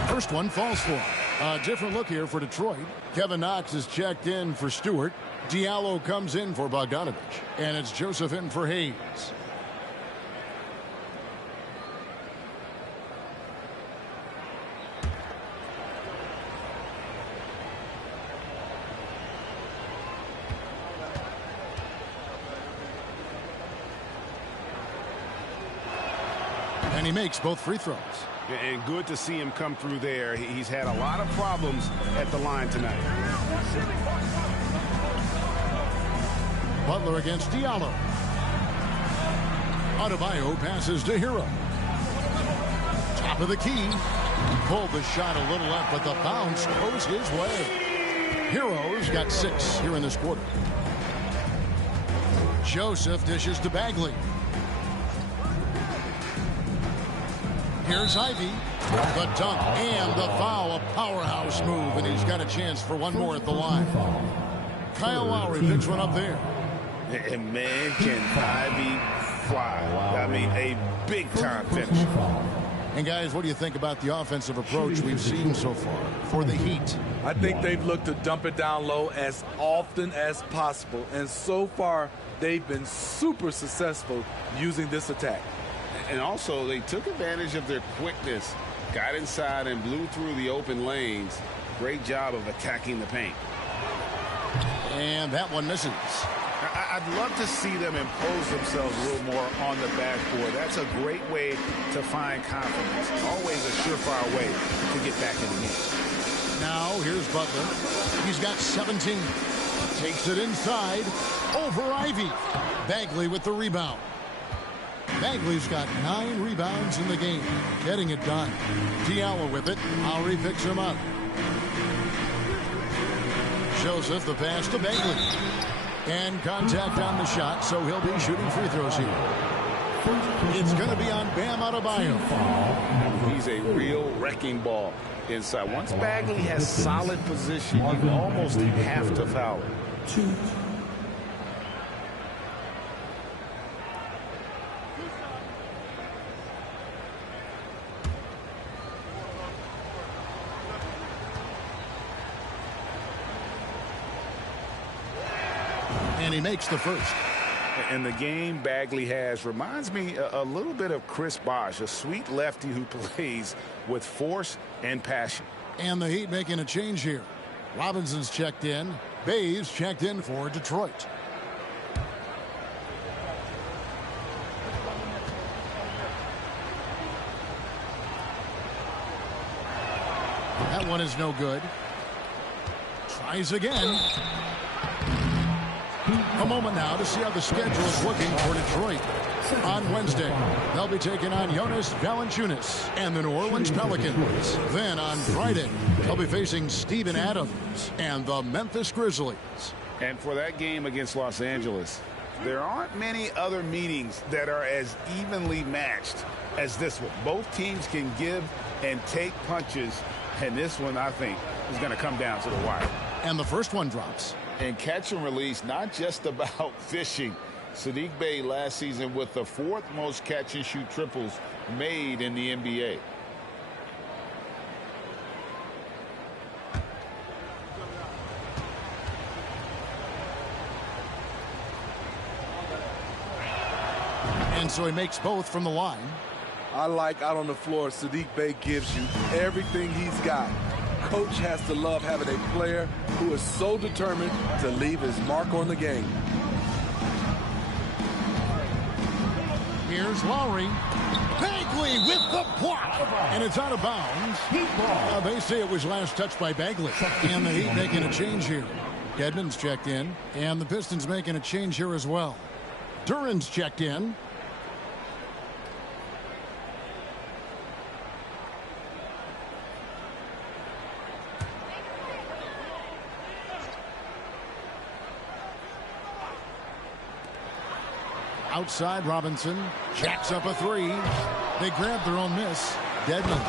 First one falls for him. A different look here for Detroit. Kevin Knox is checked in for Stewart. Diallo comes in for Bogdanovich. And it's Joseph in for Hayes. And he makes both free throws. And good to see him come through there. He's had a lot of problems at the line tonight. Butler against Diallo. Adebayo passes to Hero. Top of the key. Pulled the shot a little left, but the bounce goes his way. Hero's got 6 here in this quarter. Joseph dishes to Bagley. Here's Ivy. The dunk and the foul. A powerhouse move, and he's got a chance for one more at the line. Kyle Lowry picks one up there. And man, can Ivy fly. I mean, a big-time finish. And, guys, what do you think about the offensive approach we've seen so far for the Heat? I think they've looked to dump it down low as often as possible. And so far, they've been super successful using this attack. And also, they took advantage of their quickness, got inside and blew through the open lanes. Great job of attacking the paint. And that one misses. I'd love to see them impose themselves a little more on the backboard. That's a great way to find confidence. Always a surefire way to get back in the game. Now, here's Butler. He's got 17. Takes it inside. Over Ivy. Bagley with the rebound. Bagley's got 9 rebounds in the game. Getting it done. Diallo with it. Lowry picks him up. Joseph the pass to Bagley. And contact on the shot, so he'll be shooting free throws here. It's going to be on Bam Adebayo. He's a real wrecking ball inside. Once Bagley has solid position, you almost have to foul it. And he makes the first. And the game Bagley has reminds me a little bit of Chris Bosh, a sweet lefty who plays with force and passion. And the Heat making a change here. Robinson's checked in. Bays checked in for Detroit. That one is no good. Tries again. A moment now to see how the schedule is looking for Detroit. On Wednesday, they'll be taking on Jonas Valanciunas and the New Orleans Pelicans. Then on Friday, they'll be facing Steven Adams and the Memphis Grizzlies. And for that game against Los Angeles, there aren't many other meetings that are as evenly matched as this one. Both teams can give and take punches, and this one, I think, is going to come down to the wire. And the first one drops. And catch and release, not just about fishing. Sadiq Bey last season with the 4th most catch and shoot triples made in the NBA. And so he makes both from the line. I like out on the floor, Saddiq Bey gives you everything he's got. Coach has to love having a player who is so determined to leave his mark on the game. Here's Lowry. Bagley with the block. And it's out of bounds. They say it was last touched by Bagley. And the Heat making a change here. Dedmon's checked in. And the Pistons making a change here as well. Duran's checked in. Outside, Robinson jacks up a three. They grab their own miss. Dedmon.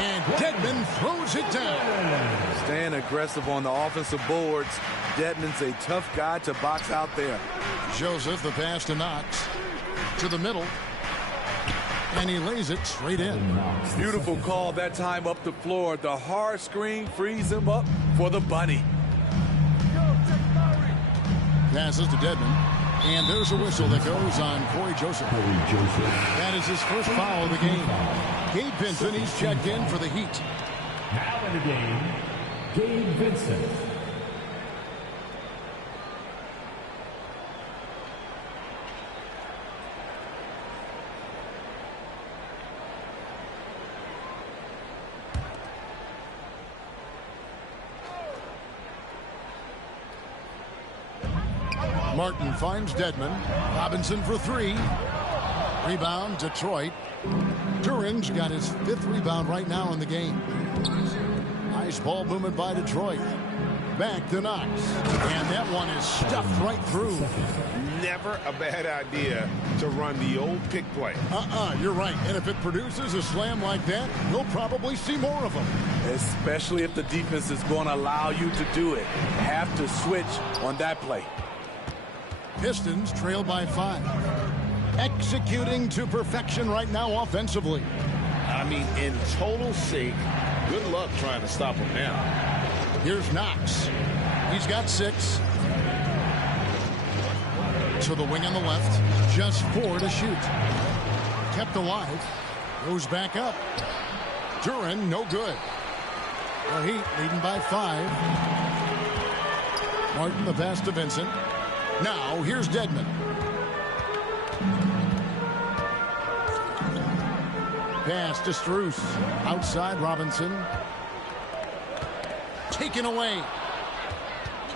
And Dedmon throws it down. Staying aggressive on the offensive boards. Dedmon's a tough guy to box out there. Joseph, the pass to Knox. To the middle. And he lays it straight in. Beautiful call that time up the floor. The hard screen frees him up for the bunny. Passes to Dedmon. And there's a whistle that goes on Corey Joseph. That is his first foul of the game. Gabe Vincent, he's checked in for the Heat. Now in the game, Gabe Vincent. Martin finds Dedmon. Robinson for three. Rebound, Detroit. Duran's got his 5th rebound right now in the game. Nice ball movement by Detroit. Back to Knox. And that one is stuffed right through. Never a bad idea to run the old pick play. You're right. And if it produces a slam like that, we'll probably see more of them. Especially if the defense is going to allow you to do it. Have to switch on that play. Pistons trail by 5. Executing to perfection right now offensively. I mean, in total sync. Good luck trying to stop him now. Here's Knox. He's got 6. To the wing on the left. Just 4 to shoot. Kept alive. Goes back up. Duran, no good. The Heat leading by 5. Martin, the pass to Vincent. Now, here's Dedmon. Pass to Strus. Outside, Robinson. Taken away.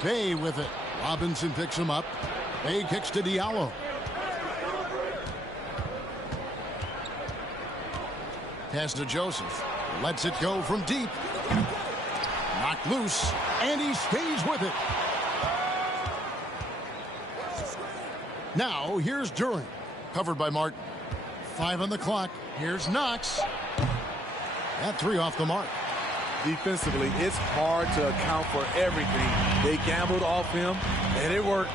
Bey with it. Robinson picks him up. Bey kicks to Diallo. Pass to Joseph. Lets it go from deep. Knocked loose. And he stays with it. Now, here's Duran. Covered by Martin. 5 on the clock. Here's Knox. That 3 off the mark. Defensively, it's hard to account for everything. They gambled off him, and it worked.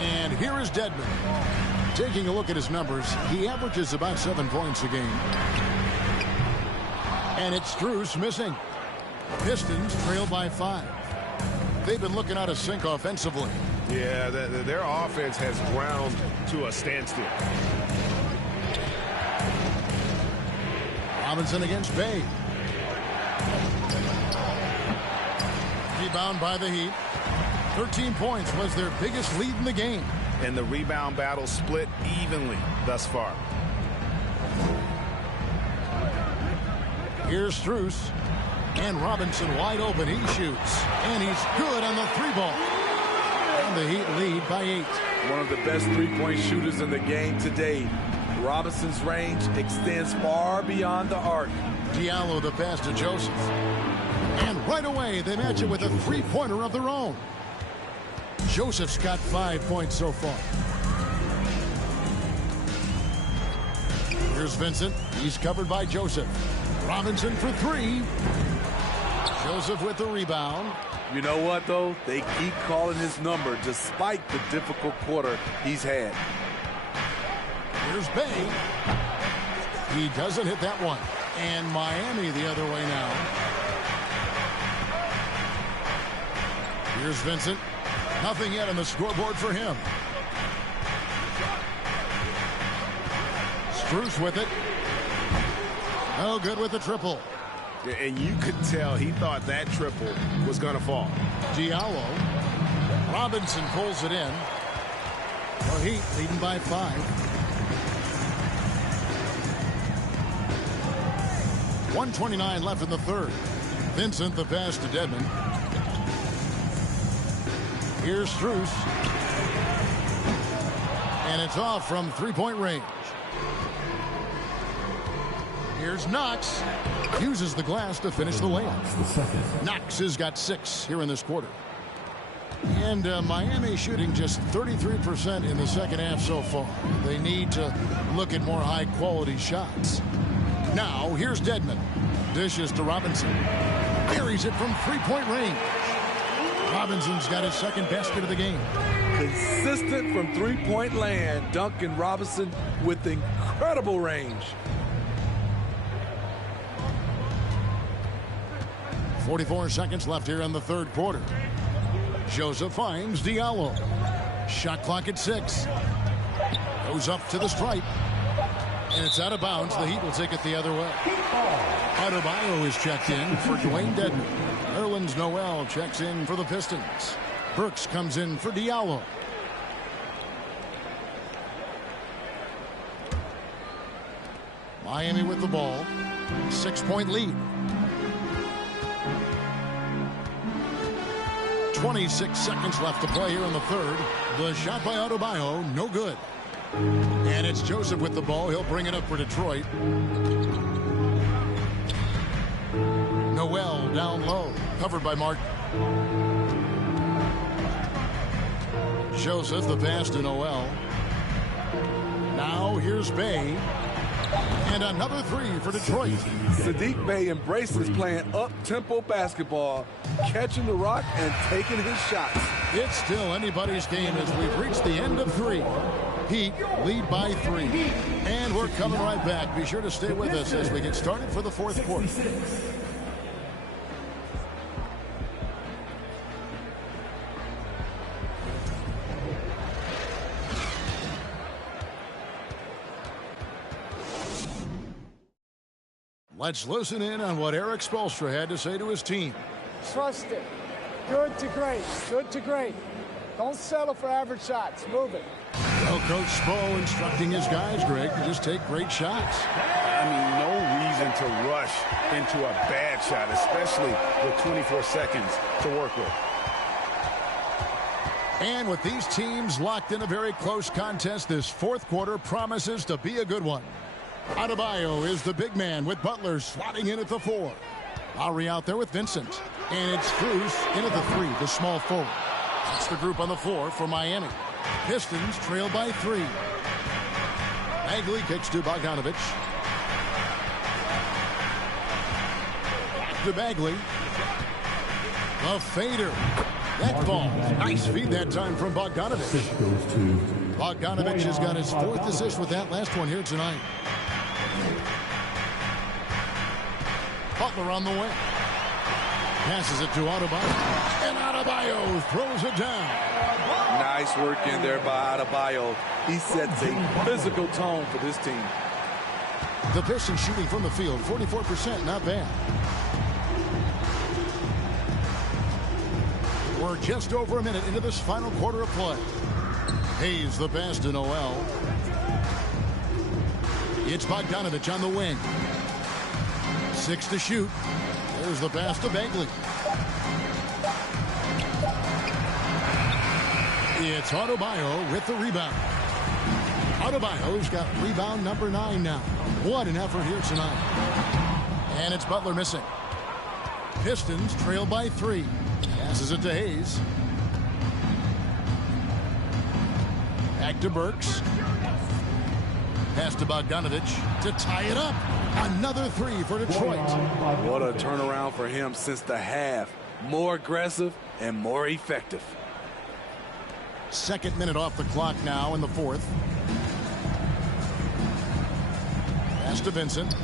And here is Dedmon. Taking a look at his numbers, he averages about 7 points a game. And it's Strus missing. Pistons trail by 5. They've been looking out of sync offensively. Yeah, their offense has ground to a standstill. Robinson against Bey. Rebound by the Heat. 13 points was their biggest lead in the game. And the rebound battle split evenly thus far. Here's Strus. And Robinson wide open. He shoots. And he's good on the 3-ball. And the Heat lead by 8. One of the best three-point shooters in the game today. Robinson's range extends far beyond the arc. Diallo the pass to Joseph. And right away they match it with a 3-pointer of their own. Joseph's got 5 points so far. Here's Vincent. He's covered by Joseph. Robinson for 3. Joseph with the rebound. You know what, though? They keep calling his number despite the difficult quarter he's had. Here's Bey. He doesn't hit that one. And Miami the other way now. Here's Vincent. Nothing yet on the scoreboard for him. Strus with it. No good with the triple. And you could tell he thought that triple was going to fall. Diallo. Robinson pulls it in. The Heat leading by 5. .129 left in the third. Vincent the pass to Dedmon. Here's Strus. And it's off from three-point range. Here's Knox. Uses the glass to finish the layup. Knox has got 6 here in this quarter. And Miami shooting just 33% in the second half so far. They need to look at more high-quality shots. Now, here's Dedmon. Dishes to Robinson. Buries it from three-point range. Robinson's got his second basket of the game. Consistent from three-point land. Duncan Robinson with incredible range. 44 seconds left here in the third quarter. Joseph finds Diallo. Shot clock at 6. Goes up to the stripe. And it's out of bounds. The Heat will take it the other way. Adebayo is checked in for Dwayne Dedmon. Nerlens Noel checks in for the Pistons. Burks comes in for Diallo. Miami with the ball. 6-point lead. 26 seconds left to play here in the third. The shot by Adebayo, no good. And it's Joseph with the ball. He'll bring it up for Detroit. Noel down low, covered by Martin. Joseph the pass to Noel. Now here's Bey. And another 3 for Detroit. Saddiq Bey embraces playing up-tempo basketball, catching the rock and taking his shots. It's still anybody's game as we've reached the end of 3. Heat lead by 3. And we're coming right back. Be sure to stay with us as we get started for the fourth quarter. Let's listen in on what Eric Spoelstra had to say to his team. Trust it. Good to great. Good to great. Don't settle for average shots. Move it. Well, Coach Spo instructing his guys, Greg, to just take great shots. I mean, no reason to rush into a bad shot, especially with 24 seconds to work with. And with these teams locked in a very close contest, this fourth quarter promises to be a good one. Adebayo is the big man with Butler slotting in at the 4. Lowry out there with Vincent. And it's Strus in at the 3, the small forward. That's the group on the floor for Miami. Pistons trail by 3. Bagley kicks to Bogdanovich. Back to Bagley. A fader. That ball. Nice feed that time from Bogdanovich. Bogdanovich has got his 4th assist with that last one here tonight. Butler on the wing. Passes it to Adebayo. And Adebayo throws it down. Nice work in there by Adebayo. He sets a physical tone for this team. The Pistons shooting from the field, 44%, not bad. We're just over a minute into this final quarter of play. Hayes the pass to Noel. It's Bogdanovich on the wing. 6 to shoot. There's the pass to Bagley. It's Adebayo with the rebound. Adebayo's got rebound number 9 now. What an effort here tonight. And it's Butler missing. Pistons trail by 3. Passes it to Hayes. Back to Burks. Pass to Bogdanovich to tie it up. Another 3 for Detroit. What a turnaround for him since the half. More aggressive and more effective. 2nd minute off the clock now in the 4th. Pass to Vincent.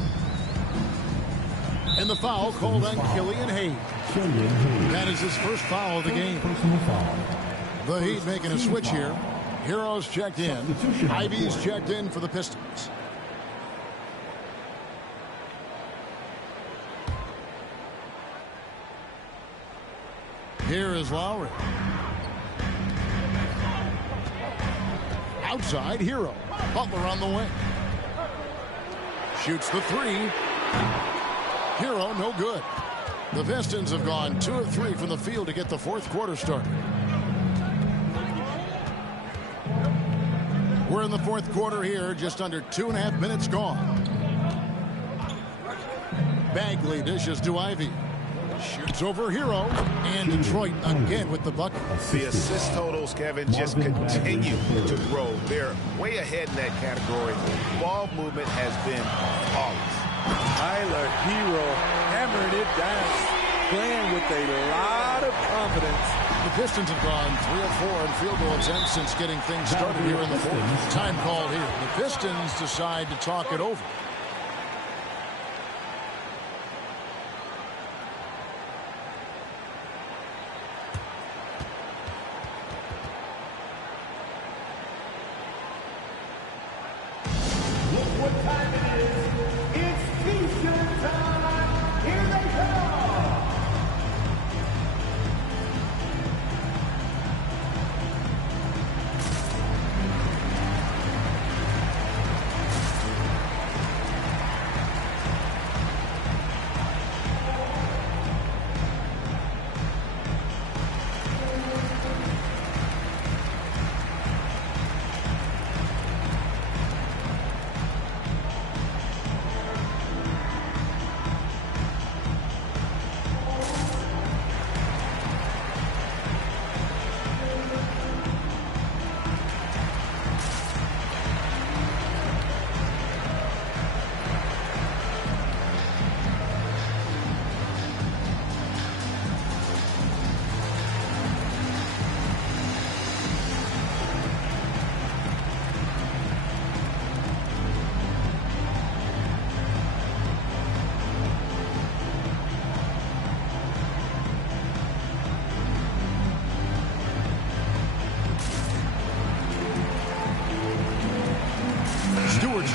And the foul called on Killian Hayes. That is his first foul of the game. The Heat making a switch here. Heroes checked in. Ivy's checked in for the Pistons. is Lowry. Outside, Hero. Butler on the wing. Shoots the three. Hero, no good. The Pistons have gone 2 of 3 from the field to get the fourth quarter started. We're in the fourth quarter here, just under 2.5 minutes gone. Bagley dishes to Ivy. Shoots over Hero. And Detroit again with the bucket. The assist totals, Kevin, just continue to grow. They're way ahead in that category. Ball movement has been flawless. Tyler Hero hammering it down, playing with a lot of confidence. The Pistons have gone 3 of 4 in field goal attempts since getting things started here in the fourth. Time called here. The Pistons decide to talk it over.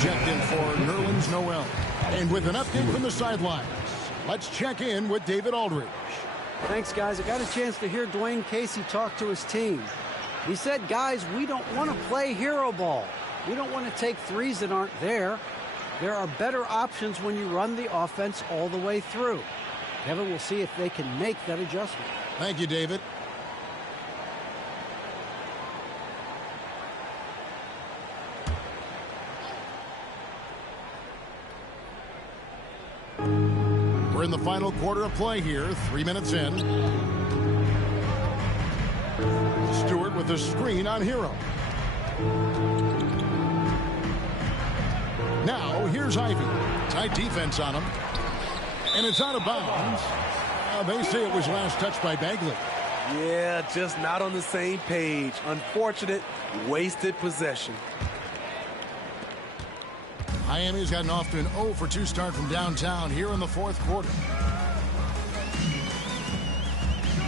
Checked in for Nerlens Noel. And with an update from the sidelines, let's check in with David Aldridge. Thanks, guys. I got a chance to hear Dwayne Casey talk to his team. He said, guys, we don't want to play hero ball. We don't want to take threes that aren't there. There are better options when you run the offense all the way through. Kevin, we'll see if they can make that adjustment. Thank you, David. We're in the final quarter of play here, 3 minutes in. Stewart with the screen on Hero. Now, here's Ivy. Tight defense on him. And it's out of bounds. They say it was last touched by Bagley. Yeah, just not on the same page. Unfortunate, wasted possession. Miami's gotten off to an 0 for 2 start from downtown here in the fourth quarter.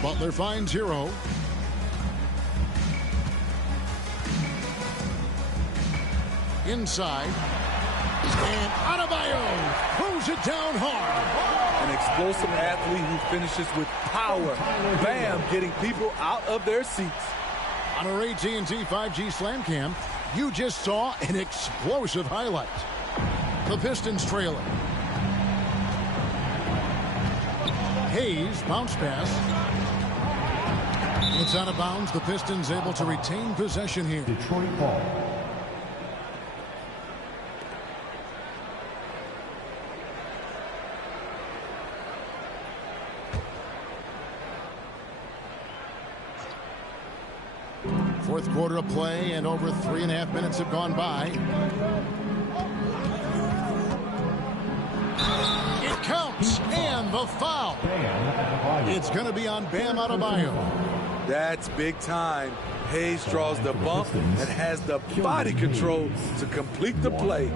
Butler finds Hero. Inside. And Adebayo throws it down hard. An explosive athlete who finishes with power. Bam, getting people out of their seats. On our AT&T 5G Slam Cam, you just saw an explosive highlight. The Pistons trailing. Hayes, bounce pass. It's out of bounds. The Pistons able to retain possession here. Detroit ball. Fourth quarter of play, and over 3.5 minutes have gone by. It counts, and the foul. It's going to be on Bam Adebayo. That's big time. Hayes draws the bump and has the body control to complete the play.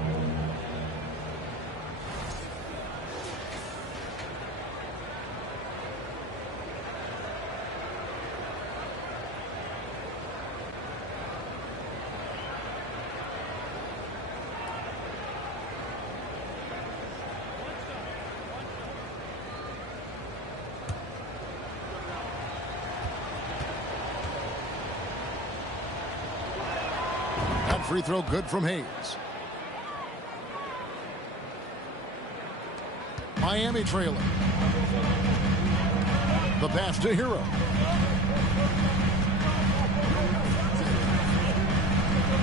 free throw good from Hayes. Miami trailing. The pass to Hero.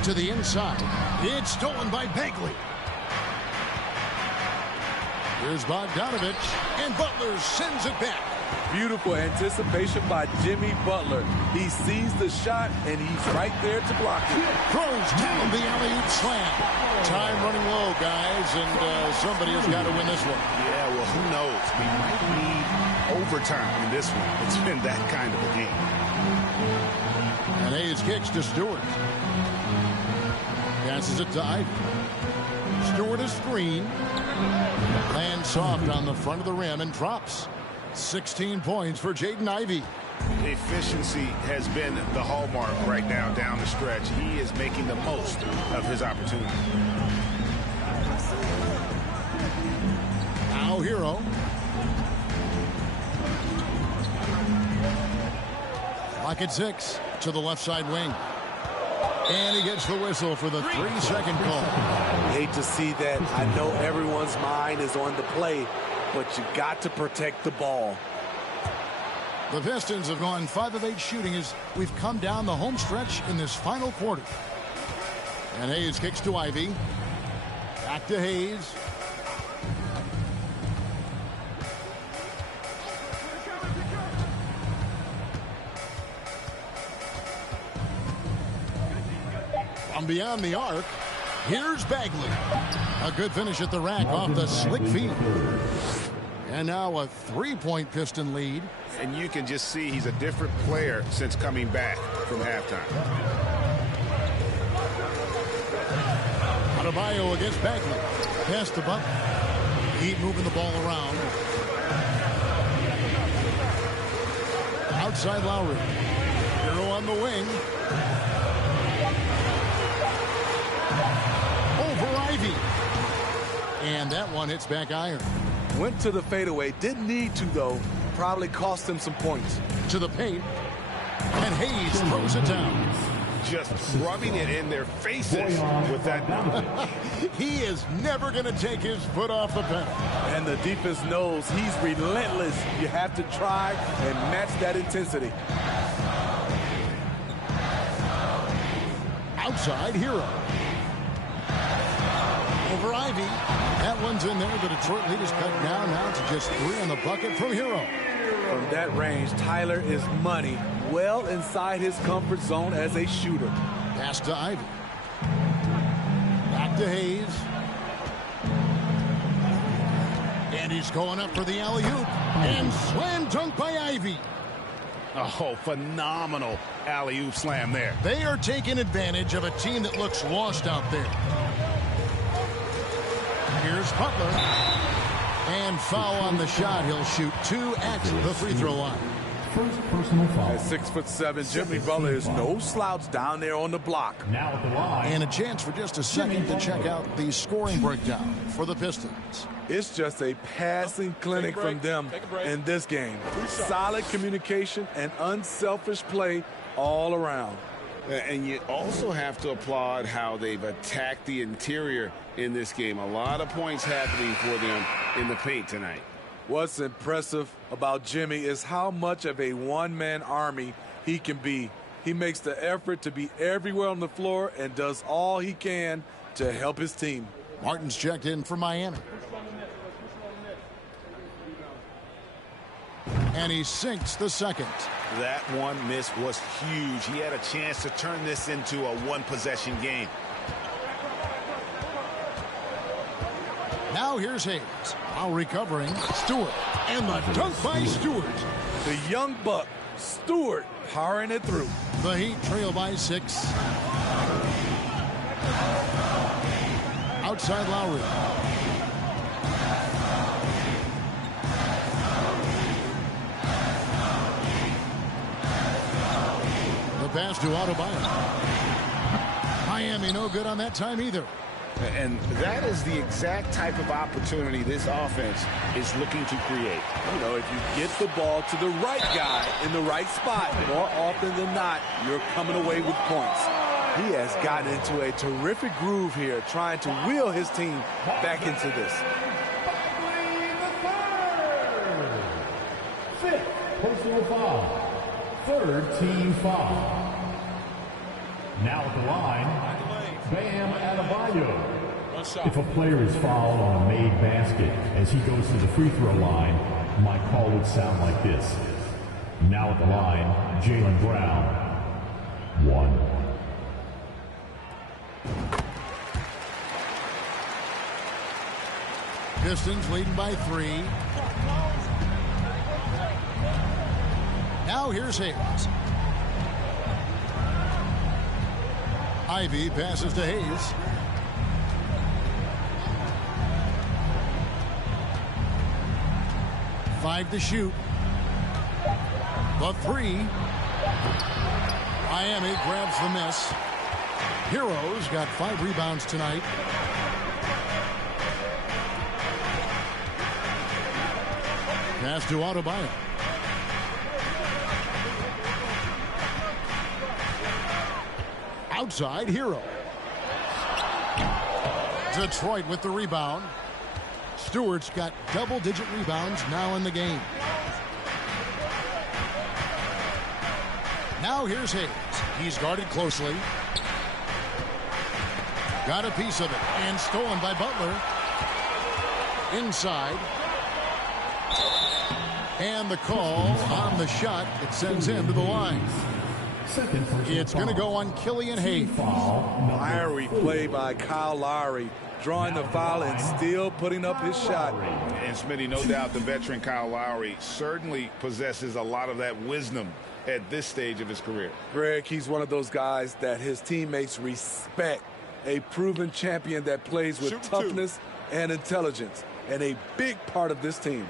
To the inside. It's stolen by Bagley. Here's Bogdanovich, and Butler sends it back. Beautiful anticipation by Jimmy Butler. He sees the shot, and he's right there to block it. Throws down the alley-oop slam. Time running low, guys, and somebody has got to win this one. Yeah, well, who knows? We might need overtime in this one. It's been that kind of a game. And Hayes kicks to Stewart. Passes it to Ivy. Stewart a screen. Lands soft on the front of the rim and drops. 16 points for Jaden Ivey. Efficiency has been the hallmark right now down the stretch. He is making the most of his opportunity. Now Hero. Lock at 6 to the left side wing. And he gets the whistle for the 3-second call. Hate to see that. I know everyone's mind is on the play, but you got to protect the ball. The Pistons have gone 5 of 8 shooting as we've come down the home stretch in this final quarter. And Hayes kicks to Ivy. Back to Hayes. From beyond the arc, here's Bagley. A good finish at the rack off the slick feet. And now a 3-point Piston lead. And you can just see he's a different player since coming back from halftime. Adebayo against Bagley. Pass to Butler. Heat moving the ball around. Outside Lowry. Hero on the wing. Over Ivy. And that one hits back iron. Went to the fadeaway. Didn't need to, though. Probably cost him some points. To the paint. And Hayes throws it down. Just rubbing it in their faces with that number. He is never going to take his foot off the pedal. And the defense knows he's relentless. You have to try and match that intensity. Outside Hero. Over Ivy. That one's in there. The Detroit lead is cut down now to just 3 on the bucket from Hero. From that range, Tyler is money. Well inside his comfort zone as a shooter. Pass to Ivy. Back to Hayes. And he's going up for the alley-oop. And slam dunk by Ivy. Oh, phenomenal alley-oop slam there. They are taking advantage of a team that looks lost out there. Here's Butler. And foul on the shot. He'll shoot 2 at the free throw line. First personal foul. At 6'7", Jimmy Butler is no slouch down there on the block. Now at the line. And a chance for just a second to check out the scoring breakdown for the Pistons. It's just a passing clinic from them in this game. Solid communication and unselfish play all around. And you also have to applaud how they've attacked the interior in this game. A lot of points happening for them in the paint tonight. What's impressive about Jimmy is how much of a one-man army he can be. He makes the effort to be everywhere on the floor and does all he can to help his team. Martin's checked in for Miami. And he sinks the second. That one miss was huge. He had a chance to turn this into a one-possession game. Now here's Hayes. While recovering, Stewart. And the dunk by Stewart. The young buck, Stewart, powering it through. The Heat trail by 6. Outside Lowry. The pass to Adebayo. Miami no good on that time either. And that is the exact type of opportunity this offense is looking to create. You know, if you get the ball to the right guy in the right spot, more often than not, you're coming away with points. He has gotten into a terrific groove here, trying to wheel his team back into this. Fifth personal foul. Third team foul. Now at the line, Bam Adebayo. If a player is fouled on a made basket as he goes to the free throw line, my call would sound like this. Now at the line, Jaylen Brown. 1. Pistons leading by 3. Now here's Hayes. Ivy passes to Hayes. Five to shoot. The 3. Miami grabs the miss. Heroes got 5 rebounds tonight. Pass to Adebayo. Outside, Hero. Detroit with the rebound. Stewart's got double-digit rebounds now in the game. Now here's Hayes. He's guarded closely. Got a piece of it and stolen by Butler. Inside. And the call on the shot. It sends him to the line. It's going to go on Killian Hayes. Fiery play by Kyle Lowry, drawing the foul and still putting up his shot. And Smitty, no doubt the veteran Kyle Lowry certainly possesses a lot of that wisdom at this stage of his career. Greg, he's one of those guys that his teammates respect. A proven champion that plays with toughness and intelligence, and a big part of this team.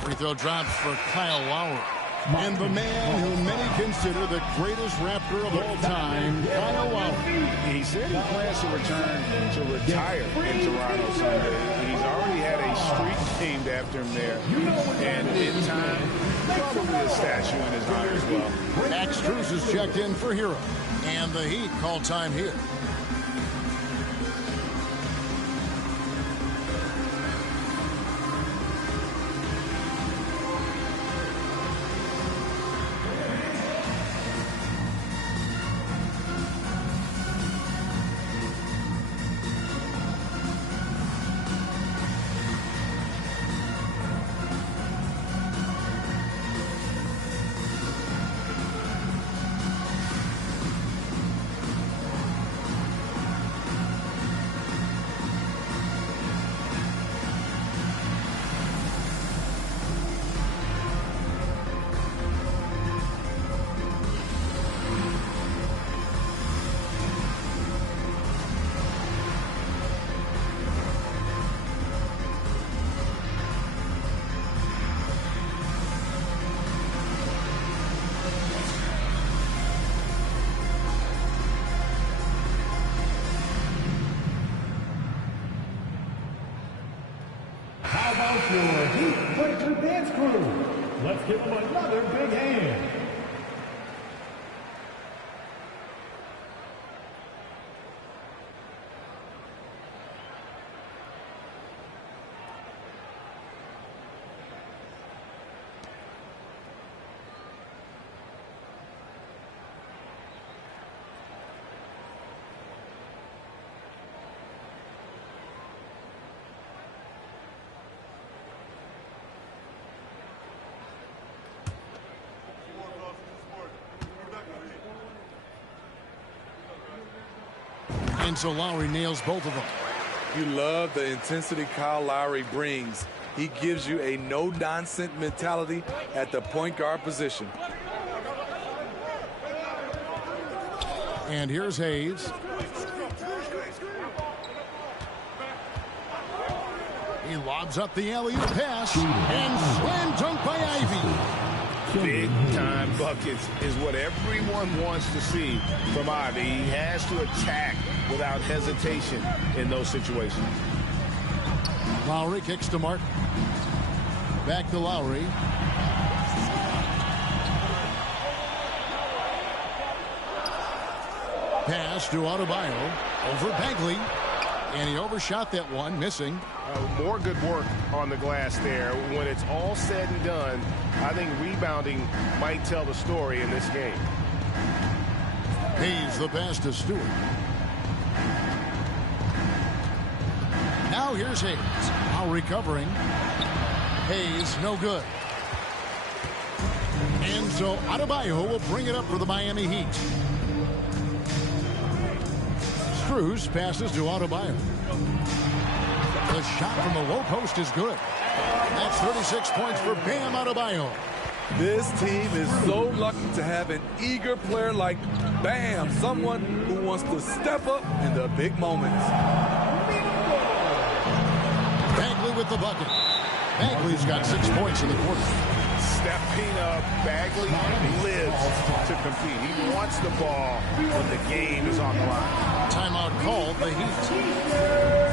Free throw drops for Kyle Lowry. And the man who many consider the greatest Raptor of all time, Kyle Lowry. He said he plans to return to retire in Toronto Sunday. He's already had a streak named after him there. And in time, probably a statue in his honor as well. Max Strus is checked in for Hero. And the Heat call time here. How about your Heat Breaker dance crew? Let's give them another big hand. And so Lowry nails both of them. You love the intensity Kyle Lowry brings. He gives you a no-nonsense mentality at the point guard position. And here's Hayes. He lobs up the alley-oop pass and slam dunk by Ivy. Big-time buckets is what everyone wants to see from Ivy. He has to attack without hesitation in those situations. Lowry kicks to Martin. Back to Lowry. Pass to Adebayo over Bagley. And he overshot that one, missing. More good work on the glass there. When it's all said and done, I think rebounding might tell the story in this game. Hayes the pass to Stewart. Now here's Hayes. Now recovering. Hayes no good. And so Adebayo will bring it up for the Miami Heat. Strus passes to Adebayo. The shot from the low post is good. That's 36 points for Bam Adebayo. This team is so lucky to have an eager player like Bam, someone who wants to step up in the big moments. Bagley with the bucket. Bagley's got 6 points in the quarter. Stepping up, Bagley lives to compete. He wants the ball when the game is on the line. Timeout called, the Heat.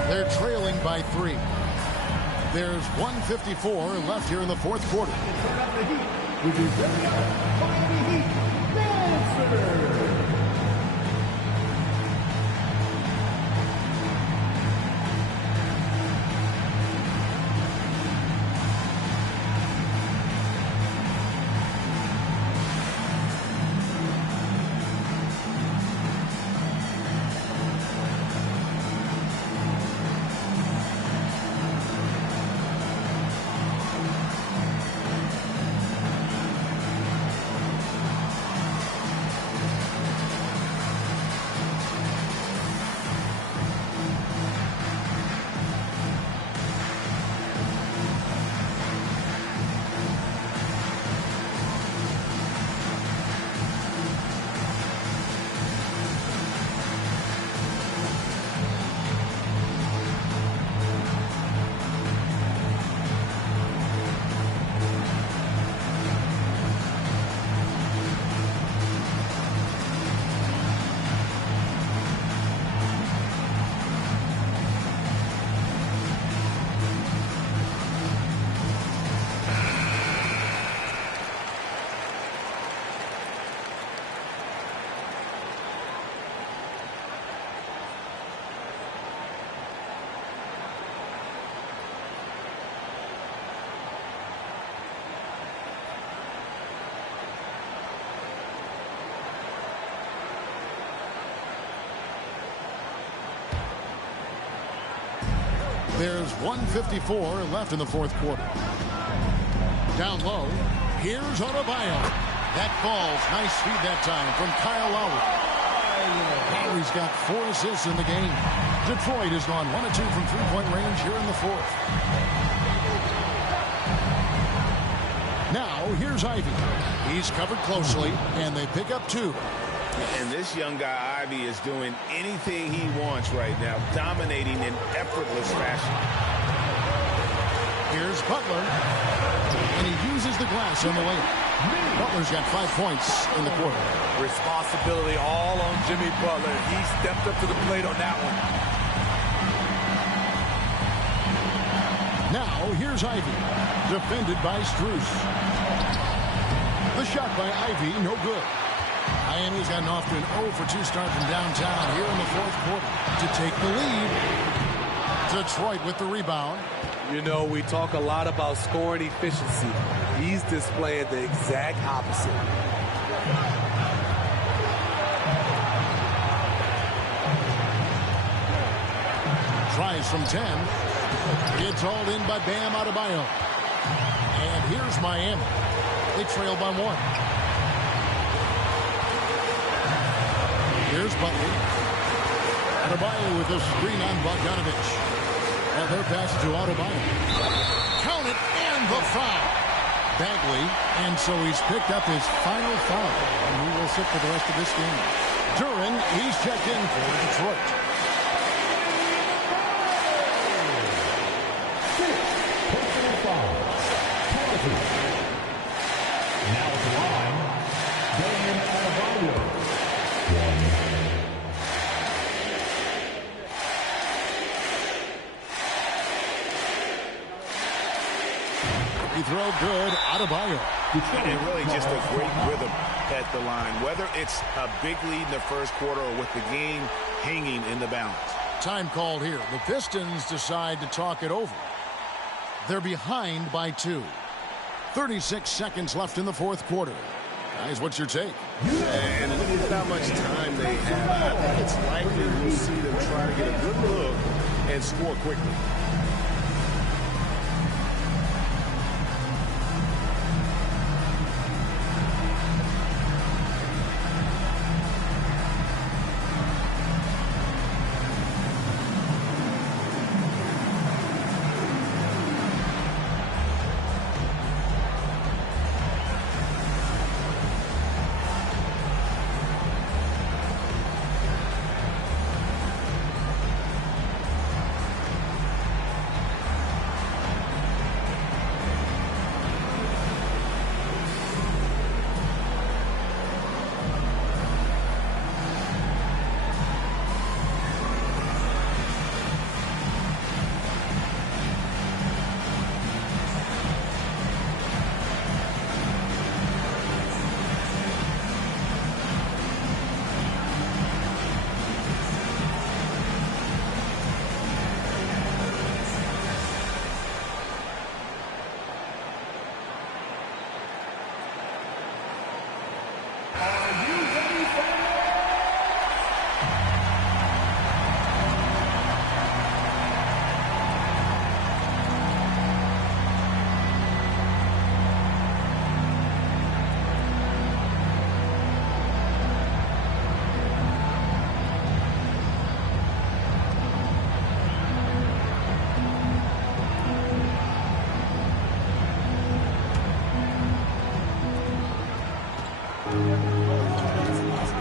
They're trailing by 3. There's 1:54 left here in the fourth quarter. There's 1:54 left in the fourth quarter. Down low, here's Adebayo. That falls. Nice feed that time from Kyle Lowry. Lowry's got 4 assists in the game. Detroit has gone 1 of 2 from three-point range here in the fourth. Now, here's Ivy. He's covered closely, and they pick up 2. And this young guy, Ivy, is doing anything he wants right now, dominating in effortless fashion. Here's Butler, and he uses the glass on the layup. Butler's got 5 points in the quarter. Responsibility all on Jimmy Butler. He stepped up to the plate on that one. Now, here's Ivy, defended by Strus. The shot by Ivy, no good. Miami's gotten off to an 0-for-2 start from downtown here in the fourth quarter to take the lead. Detroit with the rebound. You know, we talk a lot about scoring efficiency. He's displaying the exact opposite. Tries from 10. It's hauled in by Bam Adebayo. And here's Miami. They trail by 1. Here's Butler. Adebayo with a screen on Bogdanovich. And their pass to Adebayo. Count it, and the foul. Bagley, and so he's picked up his final foul. And he will sit for the rest of this game. Duran, he's checked in for Detroit. Now at the line, Bam Adebayo. He throw good, Adebayo. And really just a great rhythm at the line, whether it's a big lead in the first quarter or with the game hanging in the balance. Time called here. The Pistons decide to talk it over. They're behind by 2. 36 seconds left in the fourth quarter. Guys, what's your take? And look at how much time they have. I think it's likely we'll see them try to get a good look and score quickly.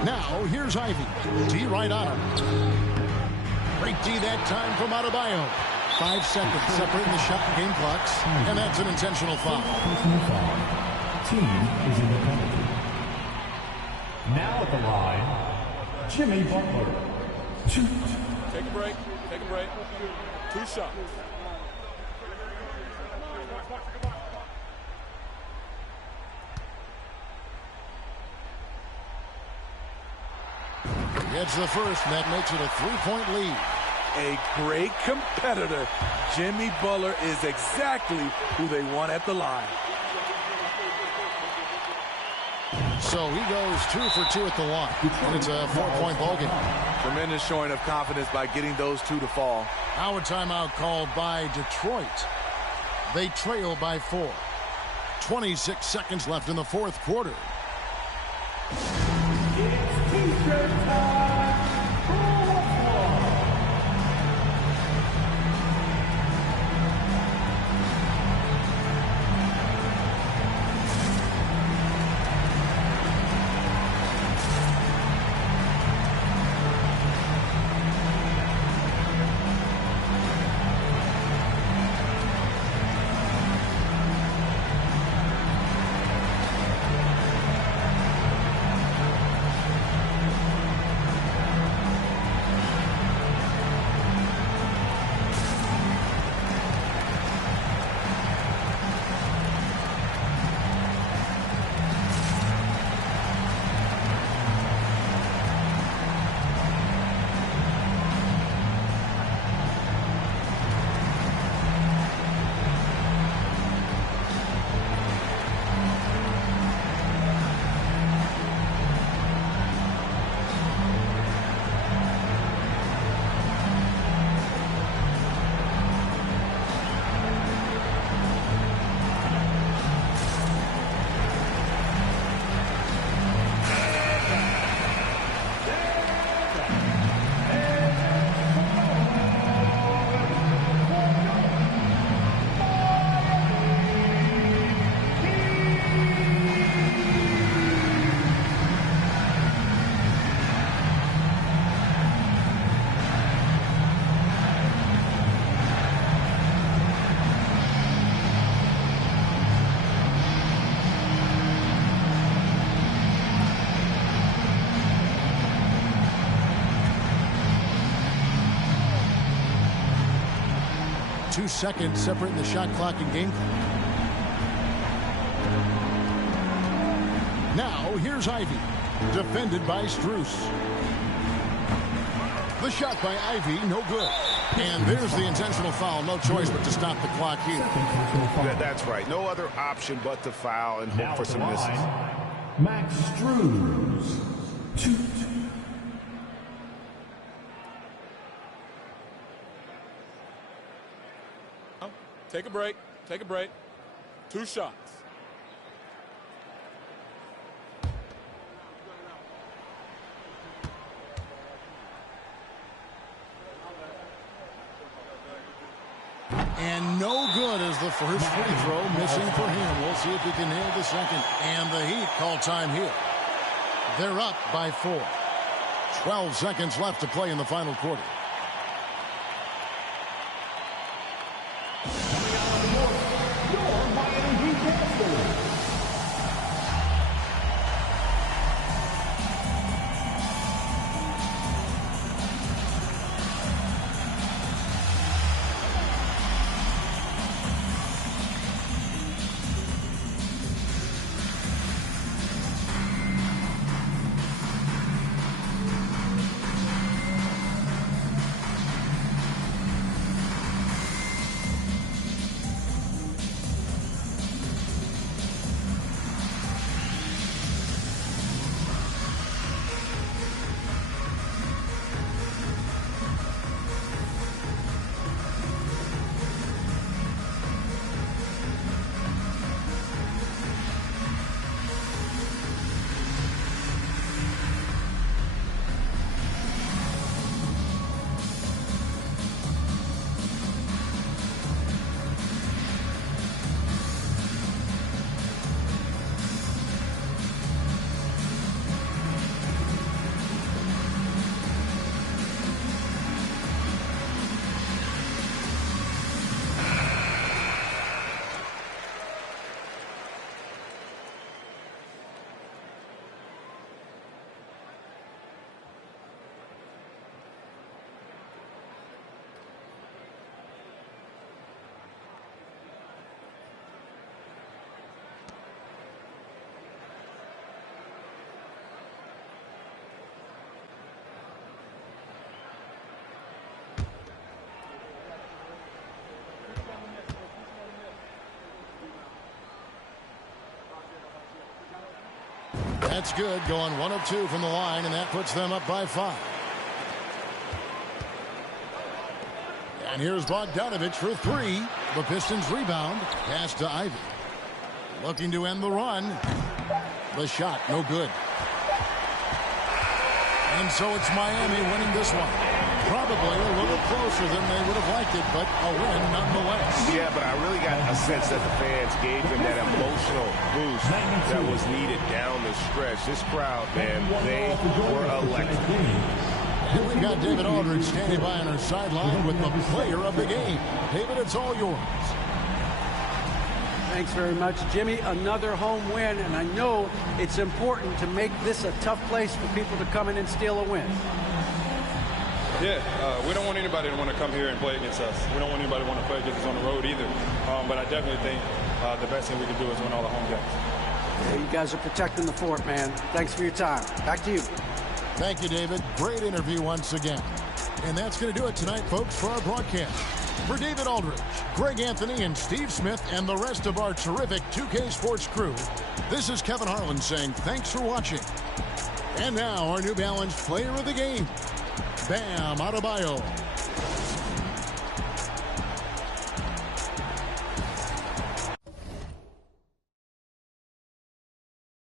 Now, here's Ivy. D right on him. Great D that time from Adebayo. 5 seconds separating the shot and game clocks. And that's an intentional foul. Team is in the penalty. Now at the line, Jimmy Butler. Take a break. Take a break. 2 shots. Gets the first, and that makes it a 3-point lead. A great competitor. Jimmy Butler is exactly who they want at the line. So he goes 2 for 2 at the line, and it's a 4-point ball game. Tremendous showing of confidence by getting those 2 to fall. Now a timeout called by Detroit. They trail by 4. 26 seconds left in the fourth quarter. It's T-shirt time. Two seconds separating the shot clock and game clock. So here's Ivy, defended by Strus. The shot by Ivy, no good. And there's the intentional foul. No choice but to stop the clock here. That's right. No other option but to foul and hope for some misses. Max Strus. 2. Take a break. Take a break. 2 shots. And no good as the first free throw missing for him. We'll see if he can nail the second. And the Heat call time here. They're up by 4. 12 seconds left to play in the final quarter. That's good, going 1 of 2 from the line, and that puts them up by 5. And here's Bogdanovich for 3. The Pistons rebound. Pass to Ivy. Looking to end the run. The shot, no good. And so it's Miami winning this one. Probably a little closer than they would have liked it, but a win nonetheless. Yeah, but I really got a sense that the fans gave them that emotional boost that was needed down the stretch. This crowd, man, they were electric. And we've got David Aldridge standing by on our sideline with the player of the game. David, it's all yours. Thanks very much, Jimmy. Another home win, and I know it's important to make this a tough place for people to come in and steal a win. Yeah, we don't want anybody to want to come here and play against us. We don't want anybody to want to play against us on the road either. But I definitely think the best thing we can do is win all the home games. Yeah, you guys are protecting the fort, man. Thanks for your time. Back to you. Thank you, David. Great interview once again. And that's going to do it tonight, folks, for our broadcast. For David Aldridge, Greg Anthony, and Steve Smith, and the rest of our terrific 2K Sports crew, this is Kevin Harlan saying thanks for watching. And now, our New Balance player of the game, Bam Adebayo.